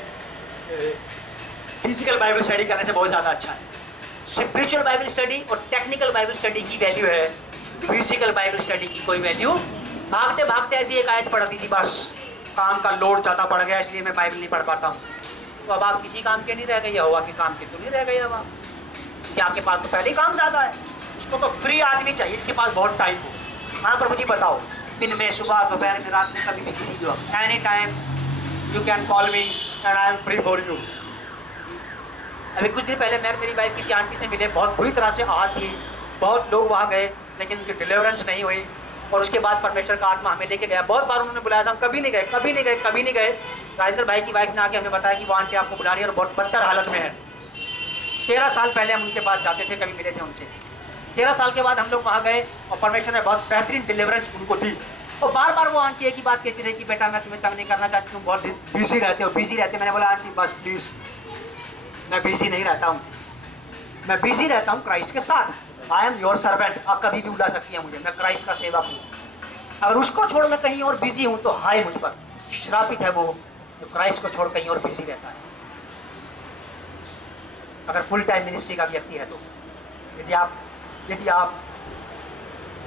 फिजिकल बाइबल स्टडी करने से बहुत ज्यादा अच्छा है। स्पिरिचुअल बाइबल स्टडी और टेक्निकल बाइबल स्टडी की वैल्यू है, फिजिकल बाइबल स्टडी की कोई वैल्यू। भागते भागते ऐसी एक आयत पढ़ दी थी, बस काम का लोड ज्यादा पड़ गया इसलिए मैं बाइबल नहीं पढ़ पाता हूँ। तो अब आप किसी काम के नहीं रह गए, यहोवा के काम के तो नहीं रह गए। अब आप कि आपके पास तो पहले ही काम ज्यादा है। उसको तो फ्री आदमी चाहिए जिसके पास बहुत टाइम हो। हाँ, पर मुझे बताओ, दिन में, सुबह, दोपहर में, रात में, कभी भी किसी भी वक्त, any time you can call me and I am free for you. अभी कुछ दिन पहले मैं मेरी वाइफ किसी आंटी से मिले, बहुत बुरी तरह से आहत थी, बहुत लोग वहाँ गए लेकिन उनकी डिलीवरेंस नहीं हुई, और उसके बाद परमेश्वर का आत्मा हमें लेके गया। बहुत बार उन्होंने बुलाया था, हम कभी नहीं गए, कभी नहीं गए, कभी नहीं गए। राजेंद्र भाई की वाइफ ने आके हमें बताया कि वो आंटी आपको बुला रही है और बहुत बदतर हालत में है। 13 साल पहले हम उनके पास जाते थे, कभी मिले थे उनसे। 13 साल के बाद हम लोग वहाँ गए और परमेश्वर ने बहुत बेहतरीन डिलीवरेंस उनको दी। और बार बार वो आंटी एक ही बात कहती रही कि बेटा मैं तुम्हें तंग नहीं करना चाहती, तुम बहुत बिजी रहते हो, बिजी रहते। मैंने बोला आंटी बस प्लीज, मैं बिजी नहीं रहता हूँ, मैं बिजी रहता हूँ क्राइस्ट के साथ। आई एम योर सर्वेंट, आप कभी भी बुला सकती हैं मुझे, मैं क्राइस्ट का सेवक हूँ। अगर उसको छोड़ मैं कहीं और बिजी हूँ तो हाय मुझ पर, श्रापित है वो जो क्राइस्ट को छोड़ कहीं और बिजी रहता है। अगर फुल टाइम मिनिस्ट्री का व्यक्ति है तो यदि आप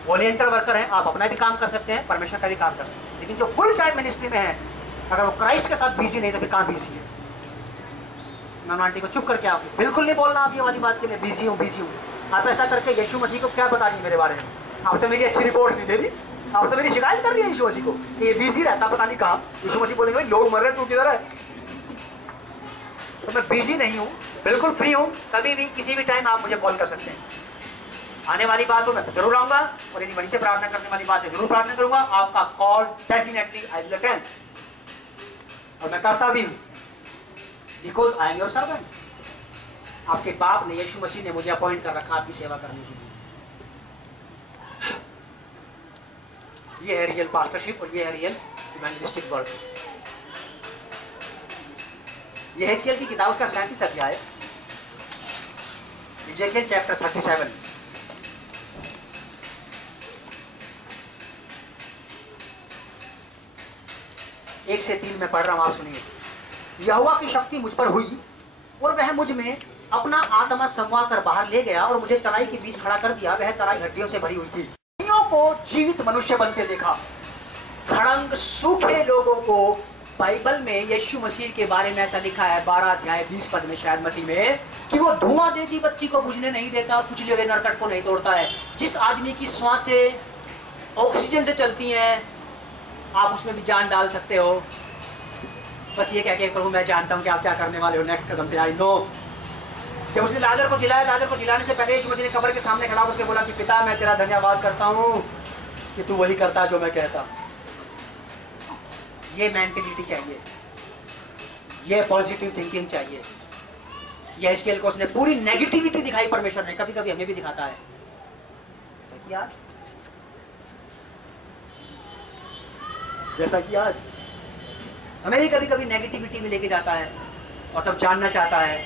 वॉलेंटियर वर्कर हैं, आप अपना भी काम कर सकते हैं, परमेश्वर का भी काम कर सकते हैं। लेकिन जो फुल टाइम मिनिस्ट्री में है, अगर वो क्राइस्ट के साथ बिजी नहीं तो फिर कहाँ बिजी है। मैं आंटी को चुप करके आप बिल्कुल नहीं बोलना आप ये वाली बात कि मैं बिजी हूँ, बिजी हूँ। आप ऐसा करके यीशु मसीह को क्या बता रही है मेरे बारे में? आप तो मेरी अच्छी रिपोर्ट नहीं दे रही, आप तो मेरी शिकायत कर रही है यीशु मसीह को कि ये बिजी रहता, पता नहीं कहाँ। यीशु मसीह बोलेंगे भाई लोग मर रहे, तू किधर है? तो मैं बिजी नहीं हूँ, बिल्कुल फ्री हूँ, कभी भी किसी भी टाइम आप मुझे कॉल कर सकते हैं। आने वाली बात हो मैं जरूर आऊंगा, और यदि वहीं से प्रार्थना करने वाली बात है जरूर प्रार्थना करूंगा। आपका call definitely I will attend, और मैं करता भी हूँ, because I am your servant. आपके बाप ने, यीशु मसीह ने मुझे अपॉइंट कर रखा आपकी सेवा करने के लिए। ये है रियल पास्टरशिप और ये है रियल इवेंजलिस्टिक वर्क। ये हिजकिय्याल की किताब उसका 37 अध्याय, हिजकिय्याल चैप्टर 37। एक से 3 में पढ़ रहा हूं, आप सुनिए। यहोवा की शक्ति मुझ पर हुई और वह मुझ में अपना आत्मा समवा कर बाहर ले गया और मुझे तराई के बीच खड़ा कर दिया। वह तराई हड्डियों से भरी हुई थी। हड्डियों को जीवित मनुष्य बनते देखा। खड़ंग सूखे लोगों को बाइबल में यीशु मसीह के बारे में ऐसा लिखा है 12 अध्याय 20 पद में, शायद मती में, कि वो धुआं देती बत्ती को बुझने नहीं देता, कुचले हुए नरकट को नहीं तोड़ता है। जिस आदमी की सांसें ऑक्सीजन से चलती हैं, आप उसमें भी जान डाल सकते हो। बस ये कह के प्रभु मैं जानता हूं कि आप क्या करने वाले हो, नेक्स्ट कदम पे आई नो। जब उसने लाजर को जिलाया, लाजर को जिलाने से पहले यीशु मसीह ने कब्र के सामने खड़ा होकर बोला कि पिता मैं तेरा धन्यवाद करता हूं कि तू वही करता है जो मैं कहता। ये मेंटेलिटी चाहिए, ये पॉजिटिव थिंकिंग चाहिए। ये हिजकिय्याल को उसने पूरी नेगेटिविटी दिखाई परमेश्वर ने, कभी कभी हमें भी दिखाता है जैसा कि आज हमें भी कभी कभी नेगेटिविटी में लेके जाता है और तब जानना चाहता है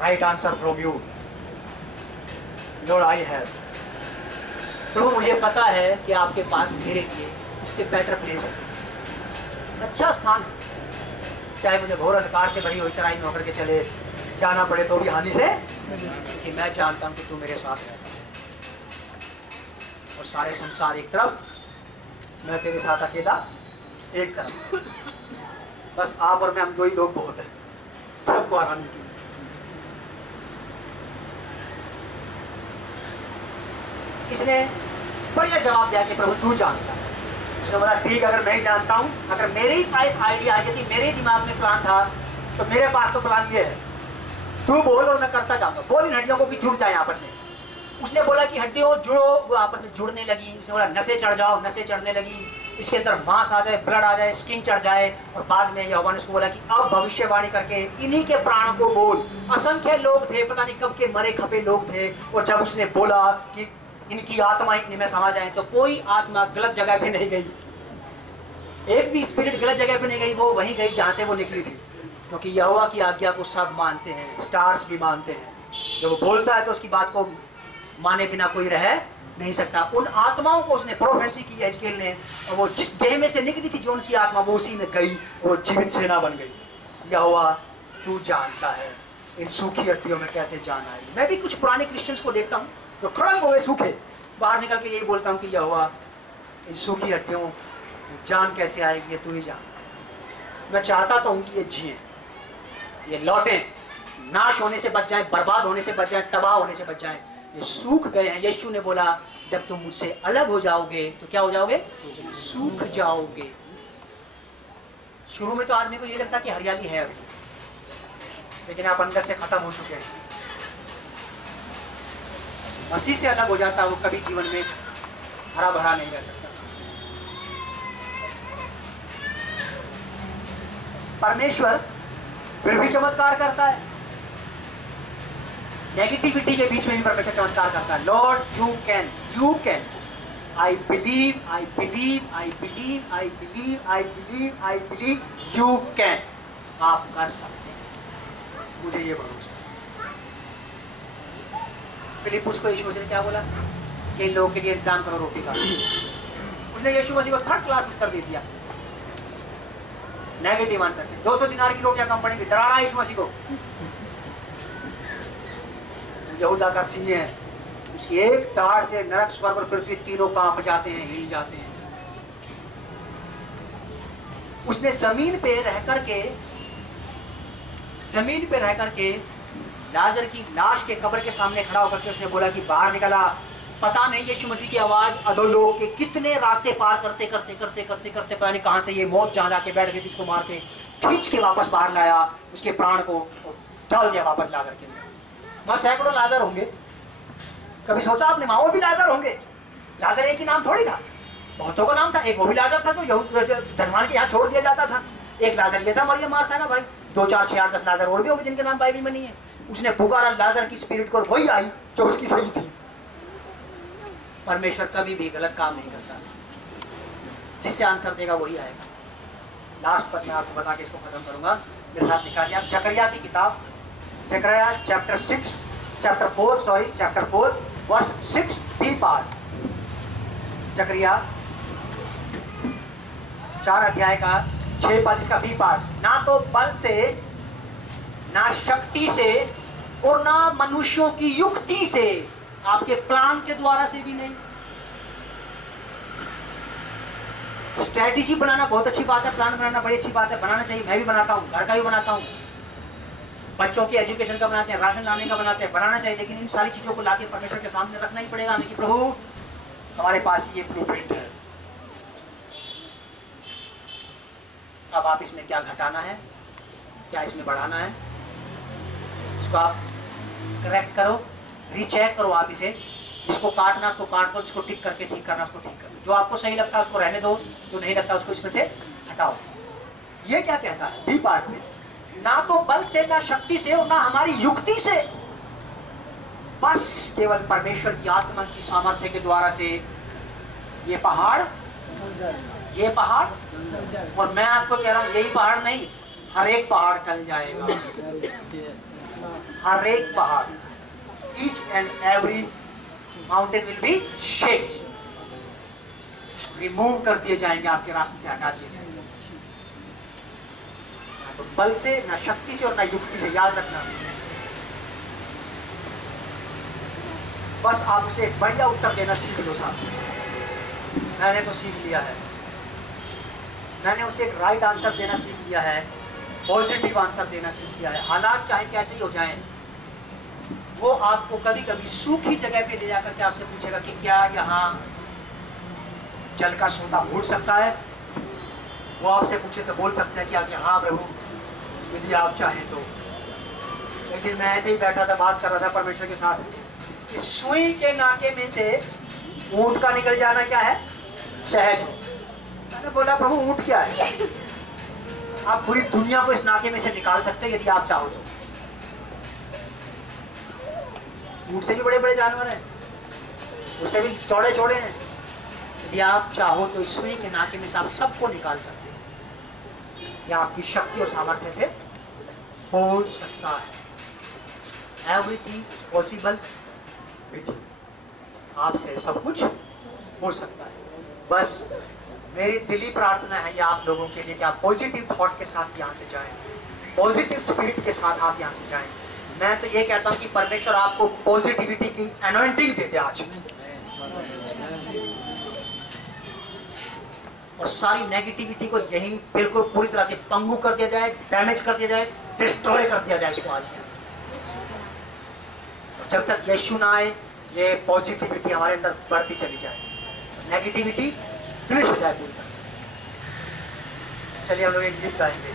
right answer from you lord I have. प्रभु मुझे पता है कि आपके पास मेरे लिए इससे बेटर प्लेस है, अच्छा स्थान, चाहे मुझे घोर अंधकार से भरी हुई तराई में होकर के चले जाना पड़े तो भी हानि से, कि मैं जानता हूं कि तू मेरे साथ है और सारे संसार एक तरफ, मैं तेरे साथ अकेला एक तरफ, बस आप और मैं, हम दो ही लोग बहुत हैं सबको हराने के लिए। इसने बढ़िया जवाब दिया कि प्रभु तू जानता है। उसने बोला ठीक, अगर मैं ही जानता हूं, अगर मेरे ही पास आइडिया आई थी, मेरे दिमाग में प्लान था, तो मेरे पास तो प्लान ये है, तू बोल और मैं करता जाऊंगा। बोल इन हड्डियों को भी जुड़ जाए आपस में। उसने बोला कि हड्डियों जुड़ो, वो आपस में जुड़ने लगी। उसने बोला नसें चढ़ जाओ, नसें चढ़ने लगी, इसके अंदर मांस आ जाए, ब्लड आ जाए, स्किन चढ़ जाए। और बाद में यहोवा ने उसको बोला कि अब भविष्यवाणी करके इन्हीं के प्राण को बोल। असंख्य लोग थे, पता नहीं कब के मरे खपे लोग थे, और जब उसने बोला कि इनकी आत्मा इनमें समा जाए, तो कोई आत्मा गलत जगह पे नहीं गई, एक भी स्पिरिट गलत जगह पे नहीं गई, वो वहीं गई जहां से वो निकली थी। क्योंकि यहोवा की आज्ञा को सब मानते हैं, स्टार्स भी मानते हैं। जब वो बोलता है तो उसकी बात को माने बिना कोई रह नहीं सकता। उन आत्माओं को उसने प्रोफेसी की एजकेल ने, और वो जिस देह में से निकली थी जो सी आत्मा, वो उसी में गई, वो जीवित सेना बन गई। यहोवा तू जानता है इन सूखी हड्डियों में कैसे जान आएगी। मैं भी कुछ पुराने क्रिश्चियंस को देखता हूँ जो खड़ंग हुए सूखे, बाहर निकल के यही बोलता हूँ कि यहोवा इन सूखी हड्डियों जान कैसे आएगी, ये तू ही जान। मैं चाहता तो हूँ कि ये जिए, ये लौटे, नाश होने से बच जाए, बर्बाद होने से बच जाए, तबाह होने से बच जाए। ये सूख गए हैं। यीशु ने बोला जब तुम मुझसे अलग हो जाओगे तो क्या हो जाओगे? सूख जाओगे। शुरू में तो आदमी को ये लगता कि हरियाली है अभी, लेकिन आप अंदर से खत्म हो चुके हैं। मसीह से अलग हो जाता है वो कभी जीवन में हरा भरा नहीं रह सकता। परमेश्वर फिर भी चमत्कार करता है, नेगेटिविटी के बीच में भी परमेश्वर चमत्कार करता है। Lord you can, you can, I believe, I believe, I believe, I believe, I believe, I believe, you can, आप कर सकते हैं, मुझे ये भरोसा है। फिलिप्पुस को यीशु मसीह ने क्या बोला कि इन लोगों के लिए इंतजाम करो रोटी का। उसने यीशु मसीह को थर्ड क्लास उत्तर दे दिया, नेगेटिव आंसर। 200 दिनार की रोटियां कम पड़ेंगी, डराना यीशु मसीह को। यहूदा का सिंह है, उसकी एक ताड़ से नरक, स्वर्ग और पृथ्वी तीनों कांप जाते हैं, हिल जाते हैं। उसने जमीन पे रह करके लाजर की लाश के कब्र के सामने खड़ा होकर के उसने बोला कि बाहर निकला। पता नहीं यीशु मसीह की आवाज अधोलोक के कितने रास्ते पार करते करते करते करते करते पता नहीं कहां से ये मौत जहां जाके बैठ गई थी, उसको मार के खींच के वापस बाहर लाया, उसके प्राण को डाल दिया वापस ला करके। वहां सैकड़ों लाजर होंगे, कभी सोचा आपने वहां भी लाजर होंगे? लाजर एक ही नाम थोड़ी था, बहुतों का नाम था। एक वो भी लाजर था जो धनवान के यहाँ छोड़ दिया जाता था। एक लाजर ये था मरियम मार्था का भाई। 2 4 6 8 10 लाजर और भी होंगे जिनके नाम बाइबल में नहीं है। उसने पुकारा लाजर की स्पिरिट को, वही आई जो उसकी सही थी। परमेश्वर कभी भी गलत काम नहीं करता, जिससे आंसर देगा वही आएगा। लास्ट पर मैं आपको बता के इसको खत्म करूंगा। मेरे साथ निकालिए आप जकरिया की किताब, जकरिया चैप्टर 4 वर्स 6 बी पार्ट। जकरिया 4 अध्याय का 6 पद इसका बी पार्ट। ना तो बल से, ना शक्ति से, और ना मनुष्यों की युक्ति से, आपके प्लान के द्वारा से भी नहीं। स्ट्रेटेजी बनाना बहुत अच्छी बात है, प्लान बनाना बड़ी अच्छी बात है, बनाना चाहिए। मैं भी बनाता हूँ, घर का भी बनाता हूँ, बच्चों की एजुकेशन का बनाते हैं, राशन लाने का बनाते हैं, बनाना चाहिए। लेकिन इन सारी चीजों को लाके परमेश्वर के सामने रखना ही पड़ेगा हमें कि प्रभु हमारे पास ये ब्लूप्रिंट है, अब आप इसमें क्या घटाना है, क्या इसमें बढ़ाना है, इसको आप करेक्ट करो, रीचेक करो। आप इसे, जिसको काटना उसको काट दो, जिसको ठीक करके ठीक करना उसको ठीक कर दो। जो आपको सही लगता है उसको रहने दो, जो नहीं लगता उसको इसमें से हटाओ। ये क्या कहता है बी पार्ट में? ना तो बल से, ना शक्ति से, और ना हमारी युक्ति से, बस केवल परमेश्वर की आत्मा की सामर्थ्य के द्वारा से ये पहाड़ ये पहाड़, और मैं आपको कह रहा हूं यही पहाड़ नहीं, हर एक पहाड़ टल जाएगा, हर एक पहाड़, each and every mountain will be shake, remove कर दिए जाएंगे, आपके रास्ते से हटा दिए जाएंगे। ना तो बल से, ना शक्ति से और ना युक्ति से, याद रखना। बस आप उसे एक बढ़िया उत्तर देना सीख लो साहब। मैंने तो सीख लिया है, मैंने उसे एक राइट आंसर देना सीख लिया है, पॉजिटिव आंसर देना सीख लिया है। हालात चाहे कैसे ही हो जाएं, वो आपको कभी कभी सूखी जगह पे ले जाकर के आपसे पूछेगा कि क्या यहाँ जल का सोना घूट सकता है। वो आपसे पूछे तो बोल सकते हैं कि आप हाँ प्रभु यदि आप चाहें तो। लेकिन मैं ऐसे ही बैठा था, बात कर रहा था परमेश्वर के साथ कि सुई के नाके में से ऊंट का निकल जाना क्या है, सहज। मैंने बोला प्रभु ऊंट क्या है? आप पूरी दुनिया को इस नाके में से निकाल सकते हैं यदि आप चाहो तो। ऊंट से भी बड़े बड़े जानवर हैं, उससे भी चौड़े चौड़े हैं। यदि आप चाहो तो इस सुई के नाके में से आप सबको निकाल सकते हैं। यह आपकी शक्ति और सामर्थ्य से हो सकता है। Everything is possible with you. आपसे सब कुछ हो सकता है। बस मेरी दिली प्रार्थना है ये आप लोगों के लिए कि आप पॉजिटिव थॉट के साथ यहाँ से जाएं, पॉजिटिव स्पिरिट के साथ आप यहाँ से जाएं। मैं तो ये कहता हूँ कि परमेश्वर आपको पॉजिटिविटी की एनॉइंटिंग दे दे आज, और सारी नेगेटिविटी को यहीं बिल्कुल पूरी तरह से पंगु कर दिया जाए, डैमेज कर दिया जाए, डिस्ट्रॉय कर दिया जाए इसको आज। जब तक यीशु ना आए ये पॉजिटिविटी हमारे अंदर बढ़ती चली जाए, नेगेटिविटी फिनिश हो जाए पूरी तरह से। चलिए हम लोग एक गीत गाएंगे।